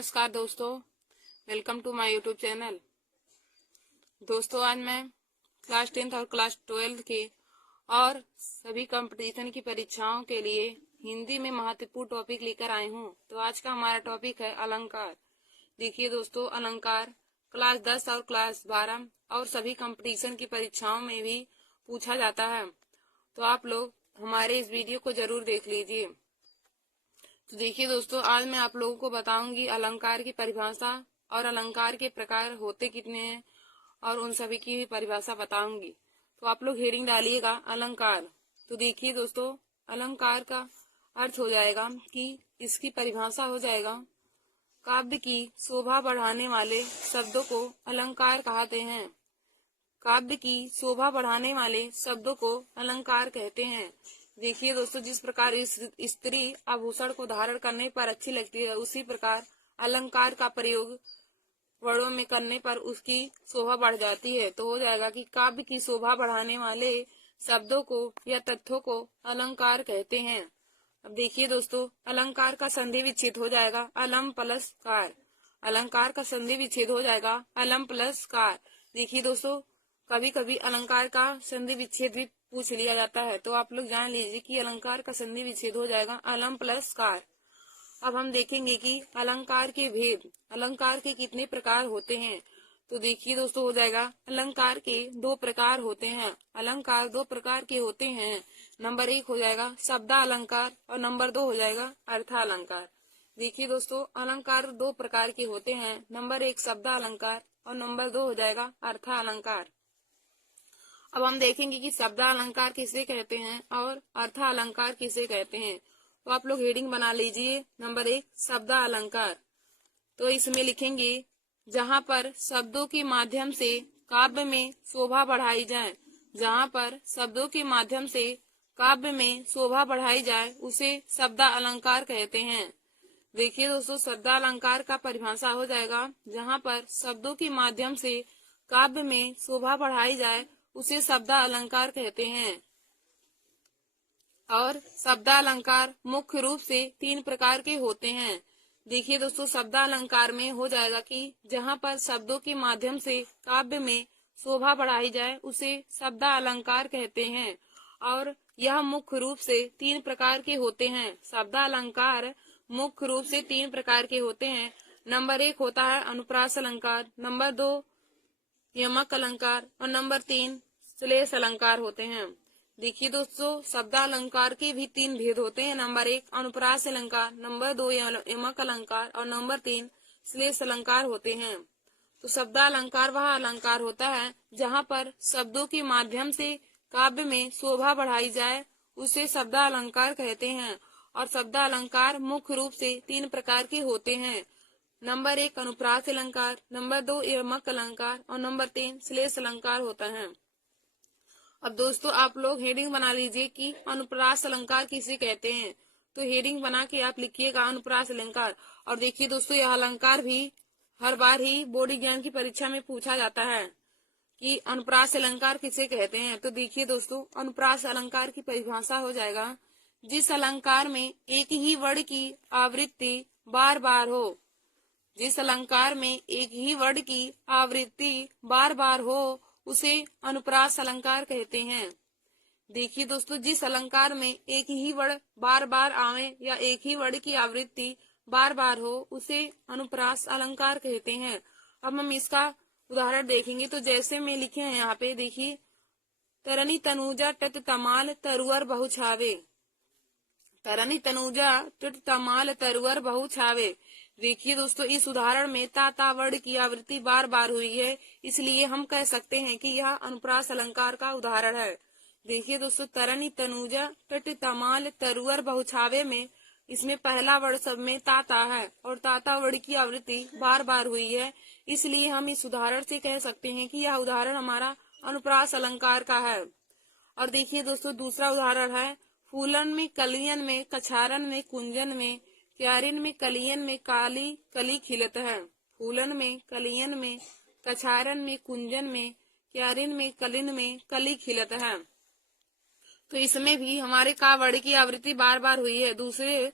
नमस्कार दोस्तों, welcome to my YouTube channel. दोस्तों, आज मैं क्लास 10th और क्लास 12th के और सभी कंपटीशन की परीक्षाओं के लिए हिंदी में महत्वपूर्ण टॉपिक लेकर आई हूँ। तो आज का हमारा टॉपिक है अलंकार। देखिए दोस्तों, अलंकार क्लास 10 और क्लास 12 और सभी कंपटीशन की परीक्षाओं में भी पूछा जाता है। तो आप लोग हमारे इस वीडियो को जरूर देख लीजिए। तो देखिए दोस्तों, आज मैं आप लोगों को बताऊंगी अलंकार की परिभाषा और अलंकार के प्रकार होते कितने हैं और उन सभी की भी परिभाषा बताऊंगी। तो आप लोग हेडिंग डालिएगा अलंकार। तो देखिए दोस्तों, अलंकार का अर्थ हो जाएगा कि इसकी परिभाषा हो जाएगा काव्य की शोभा बढ़ाने वाले शब्दों को अलंकार कहते हैं। काव्य की शोभा बढ़ाने वाले शब्दों को अलंकार कहते हैं। देखिए दोस्तों, जिस प्रकार स्त्री आभूषण को धारण करने पर अच्छी लगती है, उसी प्रकार अलंकार का प्रयोग वर्णों में करने पर उसकी शोभा बढ़ जाती है। तो हो जाएगा कि काव्य की शोभा बढ़ाने वाले शब्दों को या तथ्यों को अलंकार कहते हैं। अब देखिए दोस्तों, अलंकार का संधि विच्छेद हो जाएगा अलम प्लस कार। अलंकार का संधि विच्छेद हो जाएगा अलम प्लस कार। देखिए दोस्तों, कभी कभी अलंकार का संधि विच्छेद भी पूछ लिया जाता है, तो आप लोग जान लीजिए कि अलंकार का संधि विच्छेद हो जाएगा अलम प्लस कार। अब हम देखेंगे कि अलंकार के भेद, अलंकार के कितने प्रकार होते हैं। तो देखिए दोस्तों, हो जाएगा अलंकार के 2 प्रकार होते हैं। अलंकार 2 प्रकार के होते हैं। नंबर 1 हो जाएगा शब्दालंकार और नंबर 2 हो जाएगा अर्थालंकार। देखिए दोस्तों, अलंकार 2 प्रकार के होते हैं। नंबर 1 शब्दालंकार और नंबर 2 हो जाएगा अर्थालंकार। अब हम देखेंगे कि शब्दालंकार किसे कहते हैं और अर्थालंकार किसे कहते हैं। तो आप लोग हेडिंग बना लीजिए। नंबर 1 शब्दालंकार। तो इसमें लिखेंगे जहाँ पर शब्दों के माध्यम से काव्य में शोभा बढ़ाई जाए। जहाँ पर शब्दों के माध्यम से काव्य में शोभा बढ़ाई जाए उसे शब्दालंकार कहते हैं। देखिए दोस्तों, शब्दालंकार का परिभाषा हो जाएगा जहाँ पर शब्दों के माध्यम से काव्य में शोभा बढ़ाई जाए उसे शब्दालंकार कहते हैं। और शब्दालंकार मुख्य रूप से 3 प्रकार के होते हैं। देखिए दोस्तों, शब्दालंकार में हो जाएगा कि जहाँ पर शब्दों के माध्यम से काव्य में शोभा बढ़ाई जाए उसे शब्दालंकार कहते हैं। और यह मुख्य रूप से 3 प्रकार के होते हैं। शब्दालंकार मुख्य रूप से 3 प्रकार के होते हैं। नंबर 1 होता है अनुप्रास अलंकार, नंबर 2 यमक अलंकार और नंबर 3 श्लेष अलंकार होते हैं। देखिए दोस्तों, शब्दालंकार के भी 3 भेद होते हैं। नंबर 1 अनुप्रास अलंकार, नंबर 2 यमक अलंकार और नंबर 3 श्लेष अलंकार होते हैं। तो शब्दालंकार वह अलंकार होता है जहाँ पर शब्दों के माध्यम से काव्य में शोभा बढ़ाई जाए उसे शब्दालंकार कहते हैं। और शब्दालंकार मुख्य रूप से 3 प्रकार के होते हैं। नंबर 1 अनुप्रास अलंकार, नंबर 2 यमक अलंकार और नंबर 3 श्लेष अलंकार होता है। अब दोस्तों, आप लोग हेडिंग बना लीजिए कि अनुप्रास अलंकार किसे कहते हैं। तो हेडिंग बना के आप लिखिएगा अनुप्रास अलंकार। और देखिए दोस्तों, यह अलंकार भी हर बार ही बोर्ड एग्जाम की परीक्षा में पूछा जाता है कि अनुप्रास अलंकार किसे कहते हैं। तो देखिए दोस्तों, अनुप्रास अलंकार की परिभाषा हो जाएगा जिस अलंकार में एक ही वर्ण की आवृत्ति बार बार हो। जिस अलंकार में एक ही वर्ण की आवृत्ति बार बार हो उसे अनुप्रास अलंकार कहते हैं। देखिए दोस्तों, जिस अलंकार में एक ही वर्ण बार बार आवे या एक ही वर्ण की आवृत्ति बार बार हो उसे अनुप्रास अलंकार कहते हैं। अब हम इसका उदाहरण देखेंगे। तो जैसे में लिखे हैं यहाँ पे, देखिए तरनी तनुजा टट तमाल तरुअर बहु छावे। तरनी तनुजा टट तमाल तरुअर बहु छावे। देखिए दोस्तों, इस उदाहरण में ता वर्ण की आवृत्ति बार बार हुई है, इसलिए हम कह सकते हैं कि यह अनुप्रास अलंकार का उदाहरण है। देखिए दोस्तों, तरनी तनुजा टट तमाल तरुअर बहु छावे में इसमें पहला वर्ण सब में ताता है और ताता वर्ण की आवृत्ति बार बार हुई है, इसलिए हम इस उदाहरण से कह सकते हैं कि यह उदाहरण हमारा अनुप्रास अलंकार का है। और देखिए दोस्तों, दूसरा उदाहरण है फूलन में कलियन में कछारन में कुंजन में क्यारिन में कलियन में काली कली खिलत है। फूलन में कलियन में कछारन में कुंजन में क्यारिन में कलिन में कली खिलत है। तो इसमें भी हमारे का वर्ण की आवृत्ति बार बार हुई है। दूसरे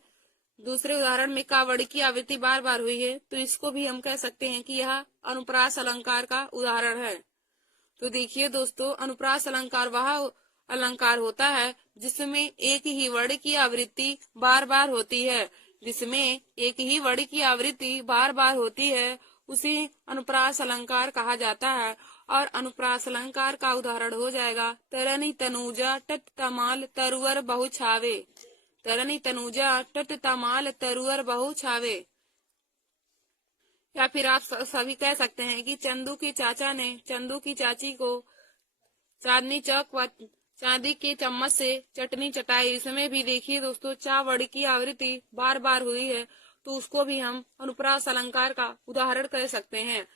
दूसरे उदाहरण में का वर्ड की आवृत्ति बार बार हुई है, तो इसको भी हम कह सकते हैं कि यह अनुप्रास अलंकार का उदाहरण है। तो देखिए दोस्तों, अनुप्रास अलंकार वह अलंकार होता है जिसमें एक ही वर्ण की आवृत्ति बार बार होती है। जिसमें एक ही वर्ण की आवृत्ति बार बार होती है उसे अनुप्रास अलंकार कहा जाता है। और अनुप्रास अलंकार का उदाहरण हो जाएगा तरनी तनुजा टट तमाल तरुअर बहु छावे। तरनी तनुजा टट तमाल तरुअर बहु छावे। या फिर आप सभी कह सकते हैं कि चंदू के चाचा ने चंदू की चाची को चांदनी चौक व चांदी के चम्मच से चटनी चटाई। इसमें भी देखिए दोस्तों, चा वर्ण की आवृत्ति बार बार हुई है, तो उसको भी हम अनुप्रास अलंकार का उदाहरण कह सकते हैं।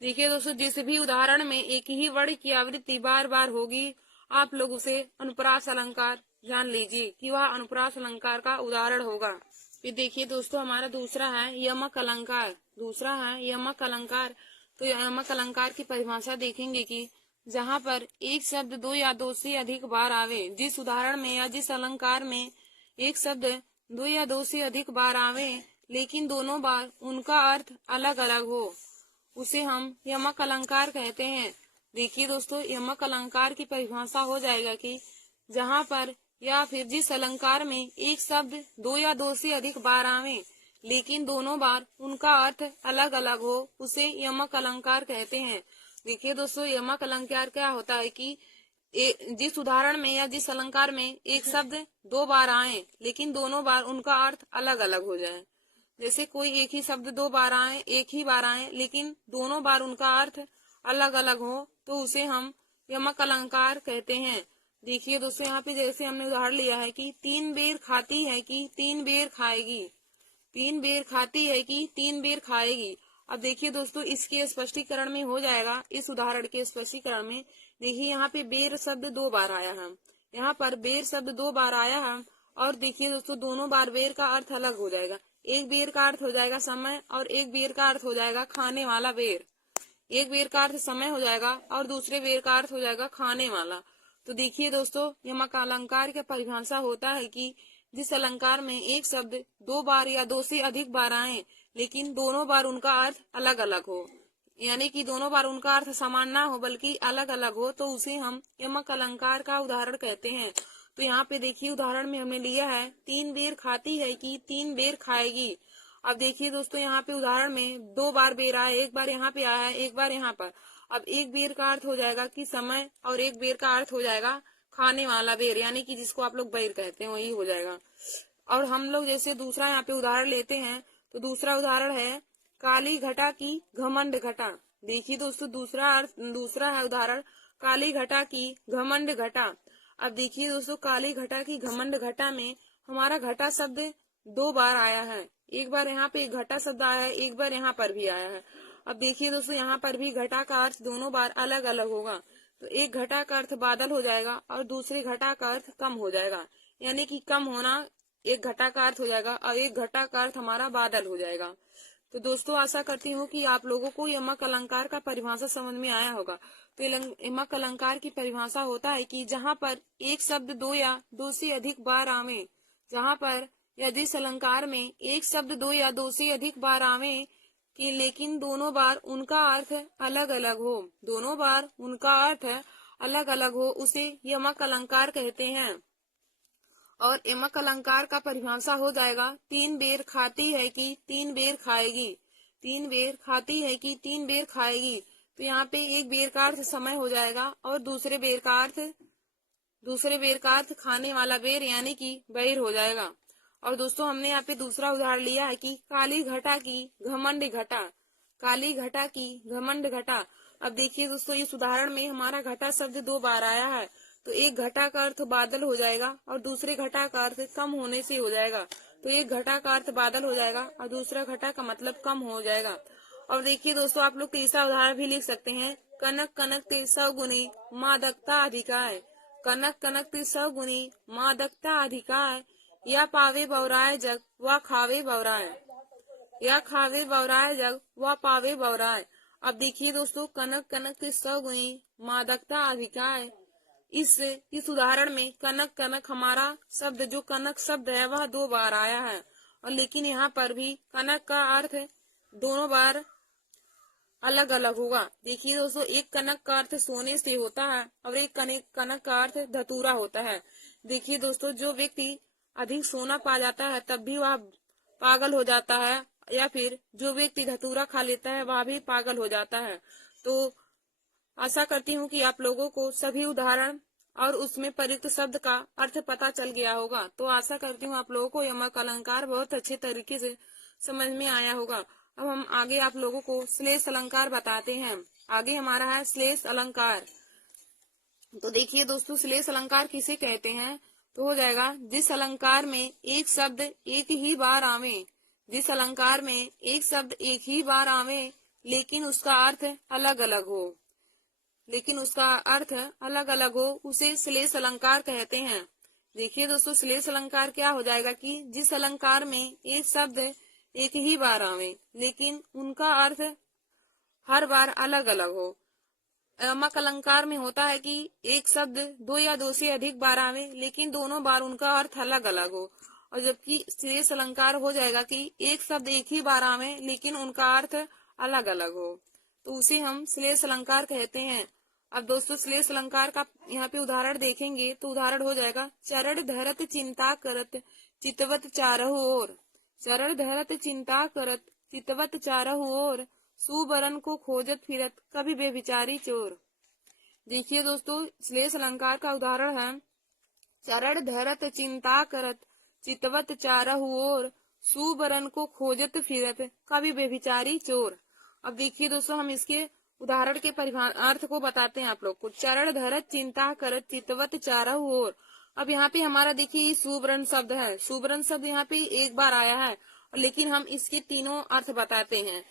देखिए दोस्तों, जिस भी उदाहरण में एक ही वर्ण की आवृत्ति बार बार होगी, आप लोग उसे अनुप्रास अलंकार जान लीजिए कि वह अनुप्रास अलंकार का उदाहरण होगा। फिर देखिए दोस्तों, हमारा दूसरा है यमक अलंकार। दूसरा है यमक अलंकार। तो यमक अलंकार की परिभाषा देखेंगे कि जहाँ पर एक शब्द दो या दो से अधिक बार आवे। जिस उदाहरण में या जिस अलंकार में एक शब्द दो या दो से अधिक बार आवे लेकिन दोनों बार उनका अर्थ अलग अलग हो, उसे हम यमक अलंकार कहते हैं। देखिए दोस्तों, यमक अलंकार की परिभाषा हो जाएगा कि जहाँ पर या फिर जिस अलंकार में एक शब्द दो या दो से अधिक बार आवे लेकिन दोनों बार उनका अर्थ अलग अलग हो, उसे यमक अलंकार कहते हैं। देखिए दोस्तों, यमक अलंकार क्या होता है कि जिस उदाहरण में या जिस अलंकार में एक शब्द दो बार आए लेकिन दोनों बार उनका अर्थ अलग अलग हो जाए। जैसे कोई एक ही शब्द दो बार आए, एक ही बार आए लेकिन दोनों बार उनका अर्थ अलग अलग हो, तो उसे हम यमक अलंकार कहते हैं। देखिए दोस्तों, यहाँ पे जैसे हमने उदाहरण लिया है कि तीन बेर खाती है कि तीन बेर खाएगी। तीन बेर खाती है कि तीन बेर खाएगी। अब देखिए दोस्तों, इसके स्पष्टीकरण में हो जाएगा। इस उदाहरण के स्पष्टीकरण में देखिए, यहाँ पे बेर शब्द दो बार आया है। यहाँ पर बेर शब्द दो बार आया है और देखिए दोस्तों, दोनों बार बेर का अर्थ अलग हो जाएगा। एक बेर का अर्थ हो जाएगा समय और एक बेर का अर्थ हो जाएगा खाने वाला बेर। एक बेर का अर्थ समय हो जाएगा और दूसरे बेर का अर्थ हो जाएगा खाने वाला। तो देखिए दोस्तों, यमक अलंकार का परिभाषा होता है कि जिस अलंकार में एक शब्द दो बार या दो से अधिक बार आए लेकिन दोनों बार उनका अर्थ अलग अलग हो, यानी कि दोनों बार उनका अर्थ समान ना हो बल्कि अलग अलग हो, तो उसे हम यमक अलंकार का उदाहरण कहते हैं। तो यहाँ पे देखिए, उदाहरण में हमने लिया है तीन बेर खाती है कि तीन बेर खाएगी। अब देखिए दोस्तों, यहाँ पे उदाहरण में दो बार बेर आया, एक बार यहाँ पे आया है, एक बार यहाँ पर। अब एक बेर का अर्थ हो जाएगा कि समय और एक बेर का अर्थ हो जाएगा खाने वाला बेर, यानी कि जिसको आप लोग बेर कहते हैं, वही हो जाएगा। और हम लोग जैसे दूसरा यहाँ पे उदाहरण लेते हैं, तो दूसरा उदाहरण है काली घटा की घमंड घटा। देखिए दोस्तों, दूसरा है उदाहरण काली घटा की घमंड घटा। अब देखिए दोस्तों, काली घटा की घमंड घटा में हमारा घटा शब्द दो बार आया है। एक बार यहाँ पे घटा शब्द आया है, एक बार यहाँ पर भी आया है। अब देखिए दोस्तों, यहाँ पर भी घटा का अर्थ दोनों बार अलग अलग होगा। तो एक घटा का अर्थ बादल हो जाएगा और दूसरे घटा का अर्थ कम हो जाएगा, यानी कि कम होना एक घटा का अर्थ हो जाएगा और एक घटा का अर्थ हमारा बादल हो जाएगा। तो दोस्तों, आशा करती हूँ कि आप लोगों को यमक अलंकार का परिभाषा समझ में आया होगा। तो यमक अलंकार की परिभाषा होता है कि जहाँ पर एक शब्द दो या दो से अधिक बार आवे, जहाँ पर या जिस अलंकार में एक शब्द दो या दो से अधिक बार आवे कि लेकिन दोनों बार उनका अर्थ अलग अलग हो, दोनों बार उनका अर्थ अलग अलग हो, उसे यमक अलंकार कहते हैं। और यमक अलंकार का परिभाषा हो जाएगा तीन बेर खाती है कि तीन बेर खाएगी। तीन बेर खाती है कि तीन बेर खाएगी। तो यहाँ पे एक बेर का अर्थ समय हो जाएगा और दूसरे बेर का अर्थ खाने वाला बेर, यानी कि बैर हो जाएगा। और दोस्तों, हमने यहाँ पे दूसरा उदाहरण लिया है कि काली घटा की घमंड घटा। काली घटा की घमंड घटा। अब देखिए दोस्तों, इस उदाहरण में हमारा घटा शब्द दो बार आया है, तो एक घटा का अर्थ बादल हो जाएगा और दूसरे घटा का अर्थ कम होने से हो जाएगा। तो एक घटा का अर्थ बादल हो जाएगा और दूसरा घटा का मतलब कम हो जाएगा। और देखिए दोस्तों, आप लोग तीसरा उदाहरण भी लिख सकते हैं कनक कनक तीसरा गुनी मादकता अधिकाय। कनक कनक तीसरा गुनी मादकता अधिकाय। या पावे बवराय जग व खावे बवराय। या खावे बवराय जग व पावे बवराय। अब देखिए दोस्तों, कनक कनक तीसरा गुनी मादकता अधिकाय। इस उदाहरण में कनक कनक हमारा शब्द जो कनक शब्द है वह दो बार आया है और लेकिन यहाँ पर भी कनक का अर्थ दोनों बार अलग अलग होगा। देखिए दोस्तों, एक कनक का अर्थ सोने से होता है और एक कनक का अर्थ धतूरा होता है। देखिए दोस्तों, जो व्यक्ति अधिक सोना पा जाता है तब भी वह पागल हो जाता है, या फिर जो व्यक्ति धतूरा खा लेता है वह भी पागल हो जाता है। तो आशा करती हूँ कि आप लोगों को सभी उदाहरण और उसमें प्रयुक्त शब्द का अर्थ पता चल गया होगा। तो आशा करती हूँ आप लोगों को यमक अलंकार बहुत अच्छे तरीके से समझ में आया होगा। अब हम आगे आप लोगों को श्लेष अलंकार बताते हैं। आगे हमारा है श्लेष अलंकार। तो देखिए दोस्तों, श्लेष अलंकार किसे कहते हैं? तो हो जाएगा जिस अलंकार में एक शब्द एक ही बार आवे, जिस अलंकार में एक शब्द एक ही बार आवे लेकिन उसका अर्थ अलग अलग हो, लेकिन उसका अर्थ अलग अलग हो, उसे श्लेष अलंकार कहते हैं। देखिए दोस्तों, श्लेष अलंकार क्या हो जाएगा कि जिस अलंकार में एक शब्द एक ही बार आवे लेकिन उनका अर्थ हर बार अलग अलग हो। यमक अलंकार में होता है कि एक शब्द दो या दो से अधिक बार आवे लेकिन दोनों बार उनका अर्थ अलग अलग हो। और जबकि श्लेष अलंकार हो जाएगा कि एक शब्द एक ही बार आवे लेकिन उनका अर्थ अलग अलग हो, तो उसे हम श्लेष अलंकार कहते हैं। अब दोस्तों, श्लेष अलंकार का यहाँ पे उदाहरण देखेंगे तो उदाहरण हो जाएगा चरण धरत चिंता करत चितवत चारहु ओर। चरण धरत चिंता करत चितवत चारहु ओर, सुबरन को खोजत फिरत कभी बेविचारी चोर। देखिए दोस्तों, श्लेष अलंकार का उदाहरण है चरण धरत चिंता करत चितवत चारहु ओर, सुबरन को खोजत फिरत कभी बेविचारी चोर। अब देखिए दोस्तों, हम इसके उदाहरण के अर्थ को बताते हैं आप लोग को। चरण धरत चिंता करत चितवत चारहु ओर। अब यहाँ पे हमारा देखिए सुबरन शब्द है। सुबरन शब्द यहाँ पे एक बार आया है, लेकिन हम इसके तीनों अर्थ बताते हैं।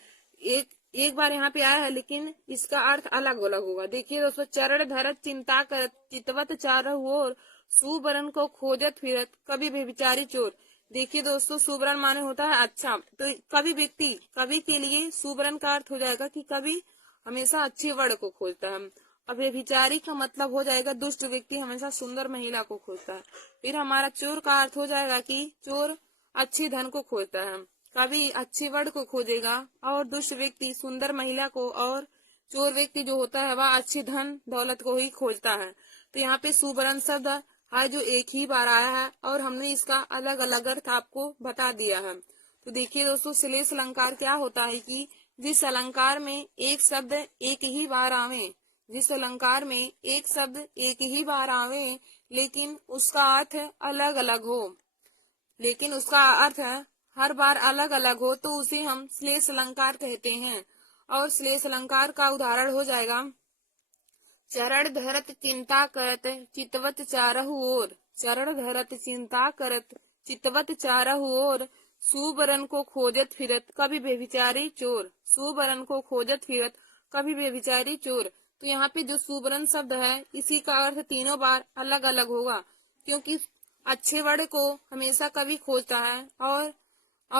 एक बार यहाँ पे आया है लेकिन इसका अर्थ अलग अलग होगा। देखिए दोस्तों, चरण धरत चिंता करत चितवत चारहु ओर, सुबरन को खोजत फिरत कभी बेविचारी चोर। देखिए दोस्तों, सुबरन माने होता है अच्छा, तो कवि के लिए सुबरन का अर्थ हो जाएगा कि कवि हमेशा अच्छे वर्ण को खोजता है। अब बेविचारी का मतलब हो जाएगा दुष्ट व्यक्ति हमेशा सुंदर महिला को खोजता है। फिर हमारा चोर का अर्थ हो जाएगा कि चोर अच्छे धन को खोजता है, कभी अच्छे वर्ण को खोजेगा और दुष्ट व्यक्ति सुंदर महिला को, और चोर व्यक्ति जो होता है वह अच्छे धन दौलत को ही खोजता है। तो यहाँ पे सुबरन शब्द है जो एक ही बार आया है और हमने इसका अलग अलग अर्थ आपको बता दिया है। तो देखिए दोस्तों, श्लेष अलंकार क्या होता है कि जिस अलंकार में एक शब्द एक ही बार आवे, जिस अलंकार में एक शब्द एक ही बार आवे लेकिन उसका अर्थ अलग अलग हो, लेकिन उसका अर्थ हर बार अलग अलग हो, तो उसे हम श्लेष अलंकार कहते हैं। और श्लेष अलंकार का उदाहरण हो जाएगा चरण धरत चिंता करत चितवत चारहु ओर। चरण धरत चिंता करत चितवत चारहु ओर, सुबरन को खोजत फिरत कभी बेविचारी चोर। सुबरन को खोजत फिरत कभी बेविचारी चोर। तो यहाँ पे जो सुबरन शब्द है इसी का अर्थ तीनों बार अलग अलग होगा, क्योंकि अच्छे वर्ण को हमेशा कवि खोजता है और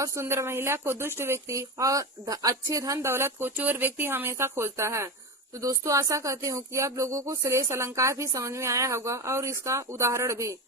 सुंदर महिला को दुष्ट व्यक्ति, और अच्छे धन दौलत को चोर व्यक्ति हमेशा खोजता है। तो दोस्तों, आशा करती हूँ कि आप लोगों को श्लेष अलंकार भी समझ में आया होगा और इसका उदाहरण भी।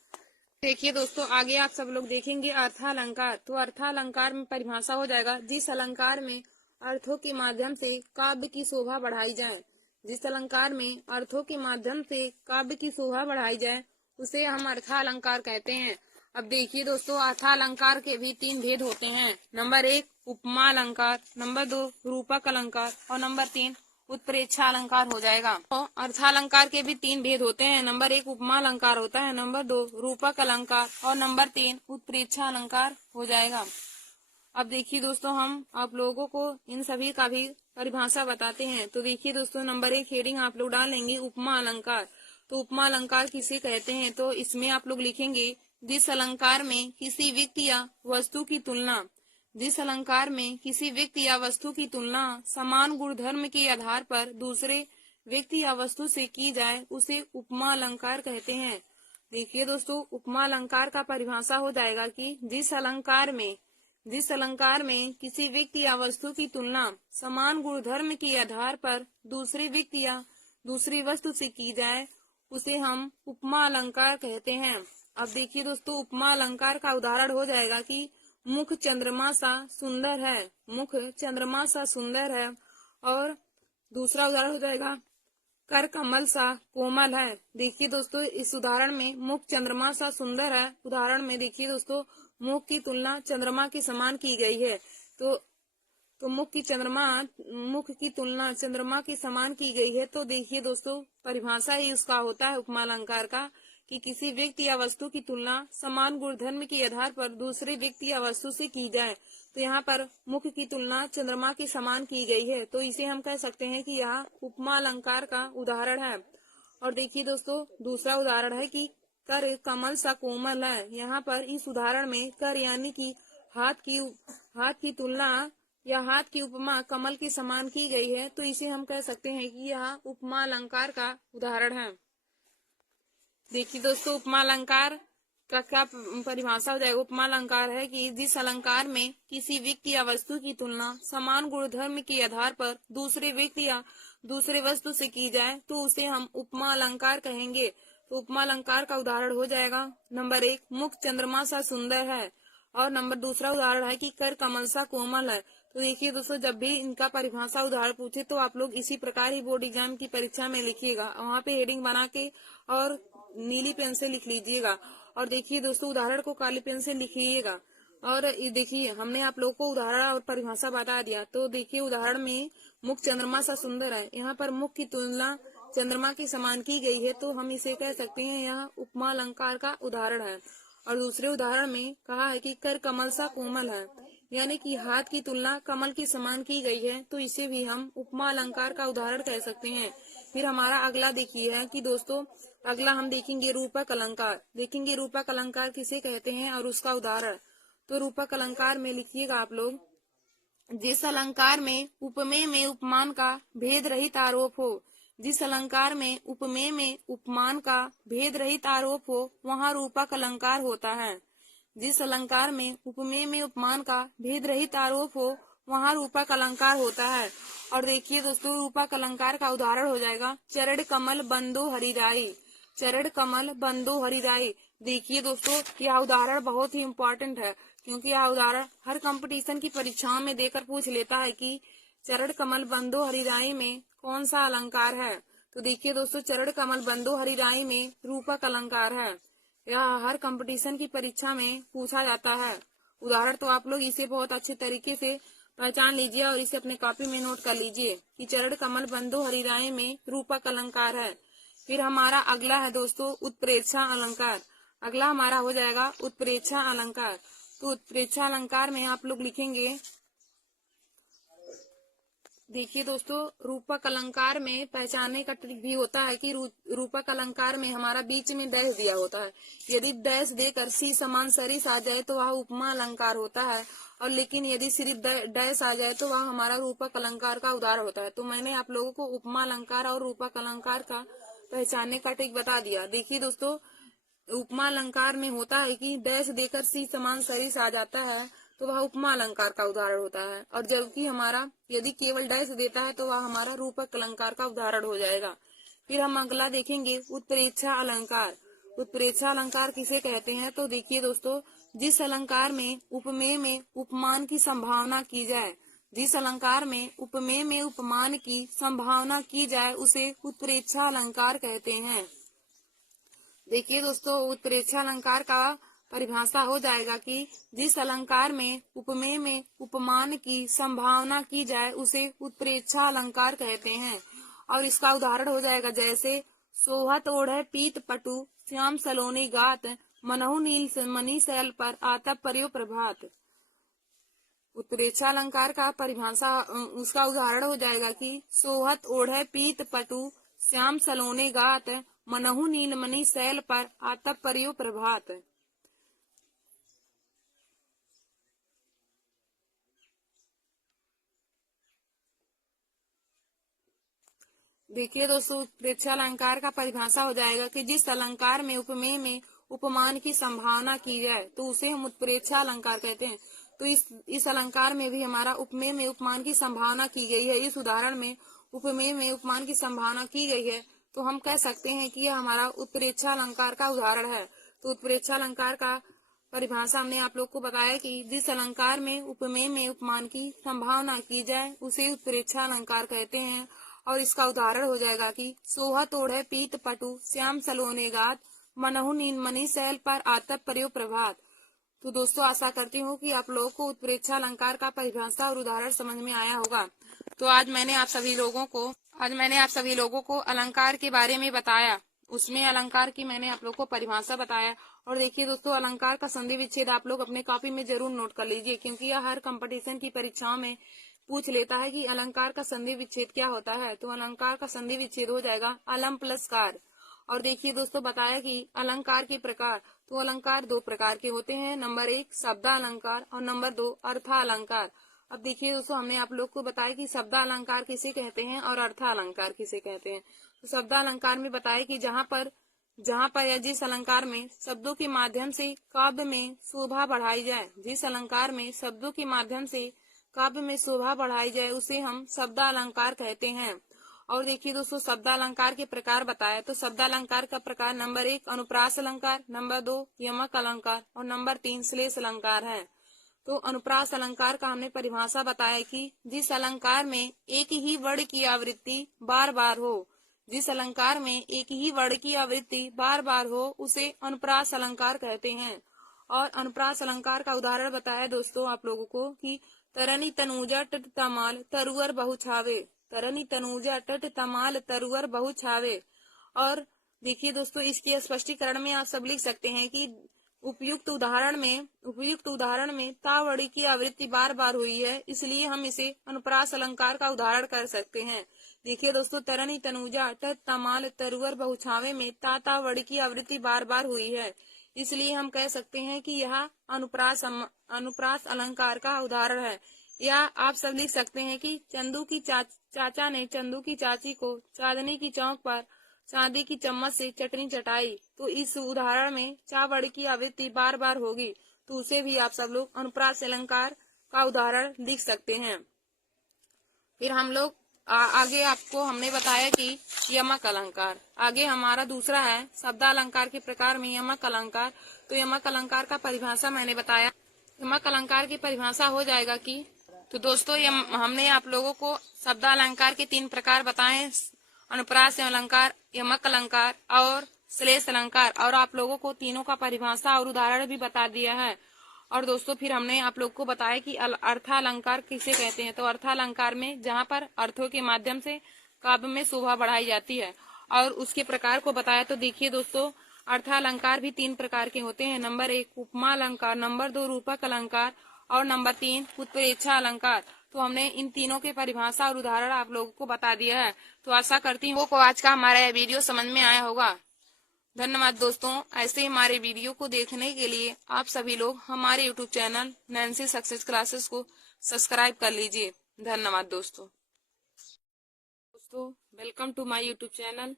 देखिए दोस्तों, आगे आप सब लोग देखेंगे अर्थालंकार। तो अर्थालंकार में परिभाषा हो जाएगा जिस अलंकार में अर्थों के माध्यम से काव्य की शोभा बढ़ाई जाए। जिस अलंकार में अर्थों के माध्यम से काव्य की शोभा बढ़ाई जाए उसे हम अर्थालंकार कहते हैं। अब देखिए दोस्तों, अर्थालंकार के भी तीन भेद होते हैं। नंबर 1 उपमा अलंकार, नंबर 2 रूपक अलंकार और नंबर 3 उत्प्रेक्षा अलंकार हो जाएगा। तो अर्थालंकार के भी तीन भेद होते हैं। नंबर 1 उपमा अलंकार होता है, नंबर 2 रूपक अलंकार और नंबर 3 उत्प्रेक्षा अलंकार हो जाएगा। अब देखिए दोस्तों, हम आप लोगों को इन सभी का भी परिभाषा बताते हैं। तो देखिए दोस्तों, नंबर 1 हेडिंग आप लोग डाल लेंगे उपमा अलंकार। तो उपमा अलंकार किसे कहते हैं? तो इसमें आप लोग लिखेंगे जिस अलंकार में किसी व्यक्ति या वस्तु की तुलना, जिस अलंकार में किसी व्यक्ति या वस्तु की तुलना समान गुणधर्म के आधार पर दूसरे व्यक्ति या वस्तु से की जाए उसे उपमा अलंकार कहते हैं। देखिए दोस्तों, उपमा अलंकार का परिभाषा हो जाएगा कि जिस अलंकार में किसी व्यक्ति या वस्तु की तुलना समान गुणधर्म के आधार पर दूसरे व्यक्ति या दूसरी वस्तु से की जाए उसे हम उपमा अलंकार कहते हैं। अब देखिए दोस्तों, उपमा अलंकार का उदाहरण हो जाएगा कि मुख चंद्रमा सा सुंदर है। मुख चंद्रमा सा सुंदर है। और दूसरा उदाहरण हो जाएगा कर कमल सा कोमल है। देखिए दोस्तों, इस उदाहरण में मुख चंद्रमा सा सुंदर है। उदाहरण में देखिए दोस्तों, मुख की तुलना चंद्रमा के समान की गई है। तो मुख की तुलना चंद्रमा के समान की गई है। तो देखिए दोस्तों, परिभाषा ही उसका होता है उपमा अलंकार का, कि किसी व्यक्ति या वस्तु की तुलना समान गुणधर्म के आधार पर दूसरे व्यक्ति या वस्तु से की जाए। तो यहाँ पर मुख की तुलना चंद्रमा के समान की गई है, तो इसे हम कह सकते हैं कि यह उपमा अलंकार का उदाहरण है। और देखिए दोस्तों, दूसरा उदाहरण है कि कर कमल सा कोमल है। यहाँ पर इस उदाहरण में कर यानी कि हाथ की तुलना या हाथ की उपमा कमल के समान की गई है, तो इसे हम कह सकते हैं कि यह उपमा अलंकार का उदाहरण है। देखिए दोस्तों, उपमा अलंकार का क्या परिभाषा हो जाएगा। उपमा अलंकार है कि जिस अलंकार में किसी व्यक्ति या वस्तु की तुलना समान गुणधर्म के आधार पर दूसरे व्यक्ति या दूसरे वस्तु से की जाए, तो उसे हम उपमा अलंकार कहेंगे। तो उपमा अलंकार का उदाहरण हो जाएगा नंबर 1, मुख चंद्रमा सा सुंदर है। और नंबर दूसरा उदाहरण है कि कर कमल सा कोमल है। तो देखिए दोस्तों, जब भी इनका परिभाषा उदाहरण पूछे तो आप लोग इसी प्रकार ही बोर्ड एग्जाम की परीक्षा में लिखिएगा, वहाँ पे हेडिंग बना के और नीली पेन से लिख लीजिएगा। और देखिए दोस्तों, उदाहरण को काली पेन से लिखिएगा। और ये देखिए, हमने आप लोगों को उदाहरण और परिभाषा बता दिया। तो देखिए, उदाहरण में मुख चंद्रमा सा सुंदर है, यहाँ पर मुख की तुलना चंद्रमा के समान की गई है, तो हम इसे कह सकते हैं यह उपमा अलंकार का उदाहरण है। और दूसरे उदाहरण में कहा है कि कर कमल सा कोमल है, यानी कि हाथ की तुलना कमल के समान की गई है, तो इसे भी हम उपमा अलंकार का उदाहरण कह सकते हैं। फिर हमारा अगला देखिए है कि दोस्तों, अगला हम देखेंगे रूपक अलंकार। देखेंगे रूपक अलंकार किसे कहते हैं और उसका उदाहरण। तो रूपक अलंकार में लिखिएगा आप लोग, जिस अलंकार में उपमेय में उपमान का भेद रहित आरोप हो। जिस अलंकार में उपमेय में उपमान का भेद रहित आरोप हो, वहाँ रूपक अलंकार होता है। जिस अलंकार में उपमेय में उपमान का भेद रहित आरोप हो, वहाँ रूपक अलंकार होता है। और देखिए दोस्तों, रूपक अलंकार का उदाहरण हो जाएगा चरण कमल बंदो हरिराई। चरण कमल बंदो हरिराई। देखिए दोस्तों, यह उदाहरण बहुत ही इम्पोर्टेंट है, क्योंकि यह उदाहरण हर कंपटीशन की परीक्षाओं में देकर पूछ लेता है कि चरण कमल बंदो हरिराई में कौन सा अलंकार है। तो देखिए दोस्तों, चरण कमल बंदो हरिराई में रूपक अलंकार है। यह हर कंपटीशन की परीक्षा में पूछा जाता है। उदाहरण तो आप लोग इसे बहुत अच्छे तरीके से पहचान लीजिए और इसे अपने कॉपी में नोट कर लीजिए कि चरण कमल बंदो हरिराई में रूपक अलंकार है। फिर हमारा अगला है दोस्तों उत्प्रेक्षा अलंकार। अगला हमारा हो जाएगा उत्प्रेक्षा अलंकार। तो उत्प्रेक्षा अलंकार में आप लोग लिखेंगे, देखिए दोस्तों, रूपक अलंकार में पहचानने का ट्रिक भी होता है कि रूपक अलंकार में हमारा बीच में डैश दिया होता है। यदि डैश देकर सी समान सरिस आ जाए तो वह उपमा अलंकार होता है, और लेकिन यदि सिर्फ डैश आ जाए तो वह हमारा रूपक अलंकार का उदाहरण होता है। तो मैंने आप लोगों को उपमा अलंकार और रूपक अलंकार का पहचानने का ट्रिक बता दिया। देखिए दोस्तों, उपमा अलंकार में होता है कि डैश देकर सी समान सरिस आ जाता है, तो वह उपमा अलंकार का उदाहरण होता है। और जबकि हमारा यदि केवल डैश देता है तो वह हमारा रूपक अलंकार का उदाहरण हो जाएगा। फिर हम अगला देखेंगे उत्प्रेक्षा अलंकार। उत्प्रेक्षा अलंकार किसे कहते हैं। तो देखिए दोस्तों, जिस अलंकार में उपमेय में उपमान की संभावना की जाए, जिस अलंकार में उपमेय में उपमान की संभावना की जाए उसे उत्प्रेक्षा अलंकार कहते हैं। देखिए दोस्तों, उत्प्रेक्षा अलंकार का परिभाषा हो जाएगा कि जिस अलंकार में उपमेय में उपमान की संभावना की जाए उसे उत्प्रेक्षा अलंकार कहते हैं। और इसका उदाहरण हो जाएगा जैसे सोहत ओढ़े पीत पटु श्याम सलोनी गात मनहु नील मणि शैल पर आता पर्यो प्रभात। उत्प्रेक्षा अलंकार का परिभाषा उसका उदाहरण हो जाएगा कि सोहत ओढ़े पीत पटु श्याम सलोने गात मनहु नीलमणि शैल पर आता पर्यो प्रभात। देखिए दोस्तों, उत्प्रेक्षा अलंकार का परिभाषा हो जाएगा कि जिस अलंकार में उपमेय में उपमान की संभावना की जाए तो उसे हम उत्प्रेक्षा अलंकार कहते हैं। तो इस अलंकार में भी हमारा उपमेय में उपमान की संभावना की गई है। इस उदाहरण में उपमेय में उपमान की संभावना की गई है, तो हम कह सकते हैं कि यह हमारा उत्प्रेक्षा अलंकार का उदाहरण है। तो उत्प्रेक्षा अलंकार का परिभाषा हमने आप लोग को बताया कि जिस अलंकार में उपमेय में उपमान की संभावना की जाए उसे उत्प्रेक्षा अलंकार कहते हैं। और इसका उदाहरण हो जाएगा कि सोहा तोड़े पीत पटु श्याम सलोने गात मनहु नीन मनी सैल पर आतप पर्यो प्रभात। तो दोस्तों आशा करती हूँ कि आप लोगों को उत्प्रेक्षा अलंकार का परिभाषा और उदाहरण समझ में आया होगा। तो आज मैंने आप सभी लोगों को अलंकार के बारे में बताया। उसमें अलंकार की मैंने आप लोग को परिभाषा बताया। और देखिए दोस्तों, अलंकार का संधि विच्छेद आप लोग अपने कॉपी में जरूर नोट कर लीजिए, क्योंकि यह हर कंपटीशन की परीक्षाओं में पूछ लेता है कि अलंकार का संधि विच्छेद क्या होता है। तो अलंकार का संधि विच्छेद हो जाएगा अलम प्लस कार। और देखिए दोस्तों, बताया कि अलंकार के प्रकार, तो अलंकार दो प्रकार के होते हैं। नंबर 1 शब्दालंकार और नंबर 2 अर्थालंकार। अब देखिए दोस्तों, हमने आप लोग को बताया कि शब्दालंकार किसे कहते हैं और अर्थालंकार किसे कहते हैं। तो शब्दालंकार में बताया कि जहाँ पर या जिस अलंकार में शब्दों के माध्यम से काव्य में शोभा बढ़ाई जाए, जिस अलंकार में शब्दों के माध्यम से काव्य में शोभा बढ़ाई जाए उसे हम शब्दालंकार कहते हैं। और देखिए दोस्तों, शब्दालंकार के प्रकार बताया। तो शब्दालंकार का प्रकार नंबर 1 अनुप्रास अलंकार, नंबर 2 यमक अलंकार और नंबर 3 श्लेष अलंकार है। तो अनुप्रास अलंकार का हमने परिभाषा बताया कि जिस अलंकार में एक ही वर्ण की आवृत्ति बार बार हो, जिस अलंकार में एक ही वर्ण की आवृत्ति बार बार हो उसे अनुप्रास अलंकार कहते हैं। और अनुप्रास अलंकार का उदाहरण बताया दोस्तों आप लोगों को कि तरनी तनुजा टट तमाल तरुअर बहु छावे, तरनी तनुजा टट तमाल तरुअर बहु छावे। और देखिए दोस्तों, इसके स्पष्टीकरण में आप सब लिख सकते हैं कि उपयुक्त उदाहरण में तावड़ी की आवृत्ति बार बार हुई है, इसलिए हम इसे अनुप्रास अलंकार का उदाहरण कर सकते हैं। देखिए दोस्तों, तरनी तनुजा टट तमाल तरुअर बहु छावे में तावड़ी की आवृत्ति बार बार हुई है, इसलिए हम कह सकते हैं कि यह अनुप्रास अलंकार का उदाहरण है। या आप सब लिख सकते हैं कि चंदू की चाचा ने चंदू की चाची को चांदनी की चौक पर चांदी की चम्मच से चटनी चटाई। तो इस उदाहरण में चावड़ की आवृत्ति बार बार होगी, तो उसे भी आप सब लोग अनुप्रास अलंकार का उदाहरण लिख सकते हैं। फिर हम लोग आगे आपको हमने बताया कि यमक अलंकार। आगे हमारा दूसरा है शब्दालंकार के प्रकार में यमक अलंकार। तो यमक अलंकार का परिभाषा मैंने बताया। यमक अलंकार की परिभाषा हो जाएगा कि, तो दोस्तों हमने आप लोगों को शब्दालंकार के 3 प्रकार बताए, अनुप्रास अलंकार, यमक अलंकार और श्लेष अलंकार। और आप लोगों को तीनों का परिभाषा और उदाहरण भी बता दिया है। और दोस्तों फिर हमने आप लोग को बताया कि अर्थालंकार किसे कहते हैं। तो अर्थालंकार में जहाँ पर अर्थों के माध्यम से काव्य में शोभा बढ़ाई जाती है और उसके प्रकार को बताया। तो देखिए दोस्तों, अर्थालंकार भी 3 प्रकार के होते हैं। नंबर 1 उपमा अलंकार, नंबर 2 रूपक अलंकार और नंबर 3 उत्प्रेक्षा अलंकार। तो हमने इन तीनों के परिभाषा और उदाहरण आप लोगों को बता दिया है। तो आशा करती हूँ को आज का हमारा यह वीडियो समझ में आया होगा। धन्यवाद दोस्तों। ऐसे ही हमारे वीडियो को देखने के लिए आप सभी लोग हमारे YouTube channel Nancy success classes को सब्सक्राइब कर लीजिए। धन्यवाद दोस्तों। Welcome to my YouTube channel.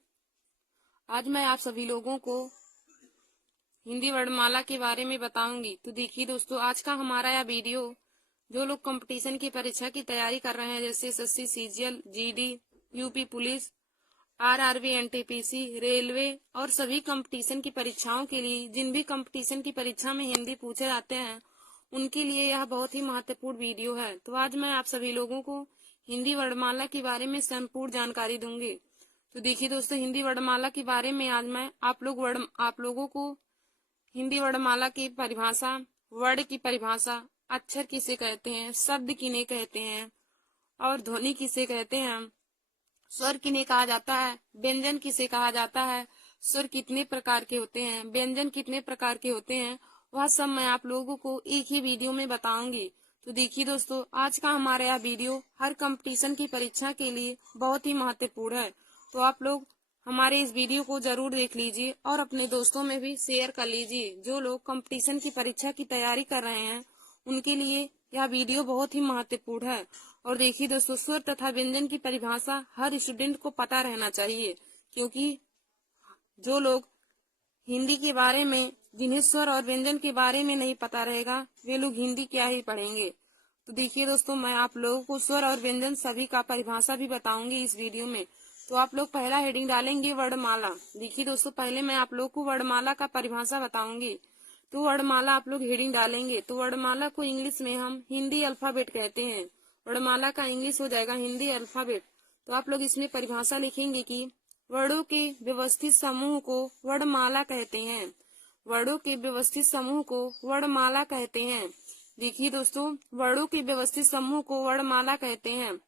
आज मैं आप सभी लोगों को हिंदी वर्णमाला के बारे में बताऊंगी। तो देखिए दोस्तों, आज का हमारा यह वीडियो जो लोग कंपटीशन की परीक्षा की तैयारी कर रहे हैं, जैसे SSC, CGL, GD, UP police, RRB, NTPC, railway और सभी कंपटीशन की परीक्षाओं के लिए, जिन भी कंपटीशन की परीक्षा में हिंदी पूछे जाते हैं उनके लिए यह बहुत ही महत्वपूर्ण वीडियो है। तो आज मैं आप सभी लोगों को हिंदी वर्णमाला के बारे में संपूर्ण जानकारी दूंगी। तो देखिए दोस्तों, हिंदी वर्णमाला के बारे में आज मैं आप लोगों को हिंदी वर्णमाला की परिभाषा, वर्ण की परिभाषा, अक्षर किसे कहते हैं, शब्द किन्हें कहते हैं और ध्वनि किसे कहते हैं, स्वर किन्हें कहा जाता है, व्यंजन किसे कहा जाता है, स्वर कितने प्रकार के होते हैं, व्यंजन कितने प्रकार के होते हैं, वह सब मैं आप लोगों को एक ही वीडियो में बताऊंगी। तो देखिए दोस्तों, आज का हमारा यह वीडियो हर कंपटीशन की परीक्षा के लिए बहुत ही महत्वपूर्ण है। तो आप लोग हमारे इस वीडियो को जरूर देख लीजिए और अपने दोस्तों में भी शेयर कर लीजिए। जो लोग कंपटीशन की परीक्षा की तैयारी कर रहे हैं उनके लिए यह वीडियो बहुत ही महत्वपूर्ण है। और देखिए दोस्तों, स्वर तथा व्यंजन की परिभाषा हर स्टूडेंट को पता रहना चाहिए, क्योंकि जो लोग हिंदी के बारे में, जिन्हें स्वर और व्यंजन के बारे में नहीं पता रहेगा, वे लोग हिंदी क्या ही पढ़ेंगे। तो देखिए दोस्तों, मैं आप लोगों को स्वर और व्यंजन सभी का परिभाषा भी बताऊंगी इस वीडियो में। तो आप लोग पहला हेडिंग डालेंगे वर्णमाला। देखिए दोस्तों, पहले मैं आप लोग को वर्णमाला का परिभाषा बताऊंगी। तो वर्णमाला आप लोग हेडिंग डालेंगे। तो वर्णमाला को इंग्लिश में हम हिंदी अल्फाबेट कहते हैं। वर्णमाला का इंग्लिश हो जाएगा हिंदी अल्फाबेट। तो आप लोग इसमें परिभाषा लिखेंगे कि वर्णों के व्यवस्थित समूह को वर्णमाला कहते हैं। वर्णों के व्यवस्थित समूह को वर्णमाला कहते हैं। देखिए दोस्तों, वर्णों के व्यवस्थित समूह को वर्णमाला कहते हैं।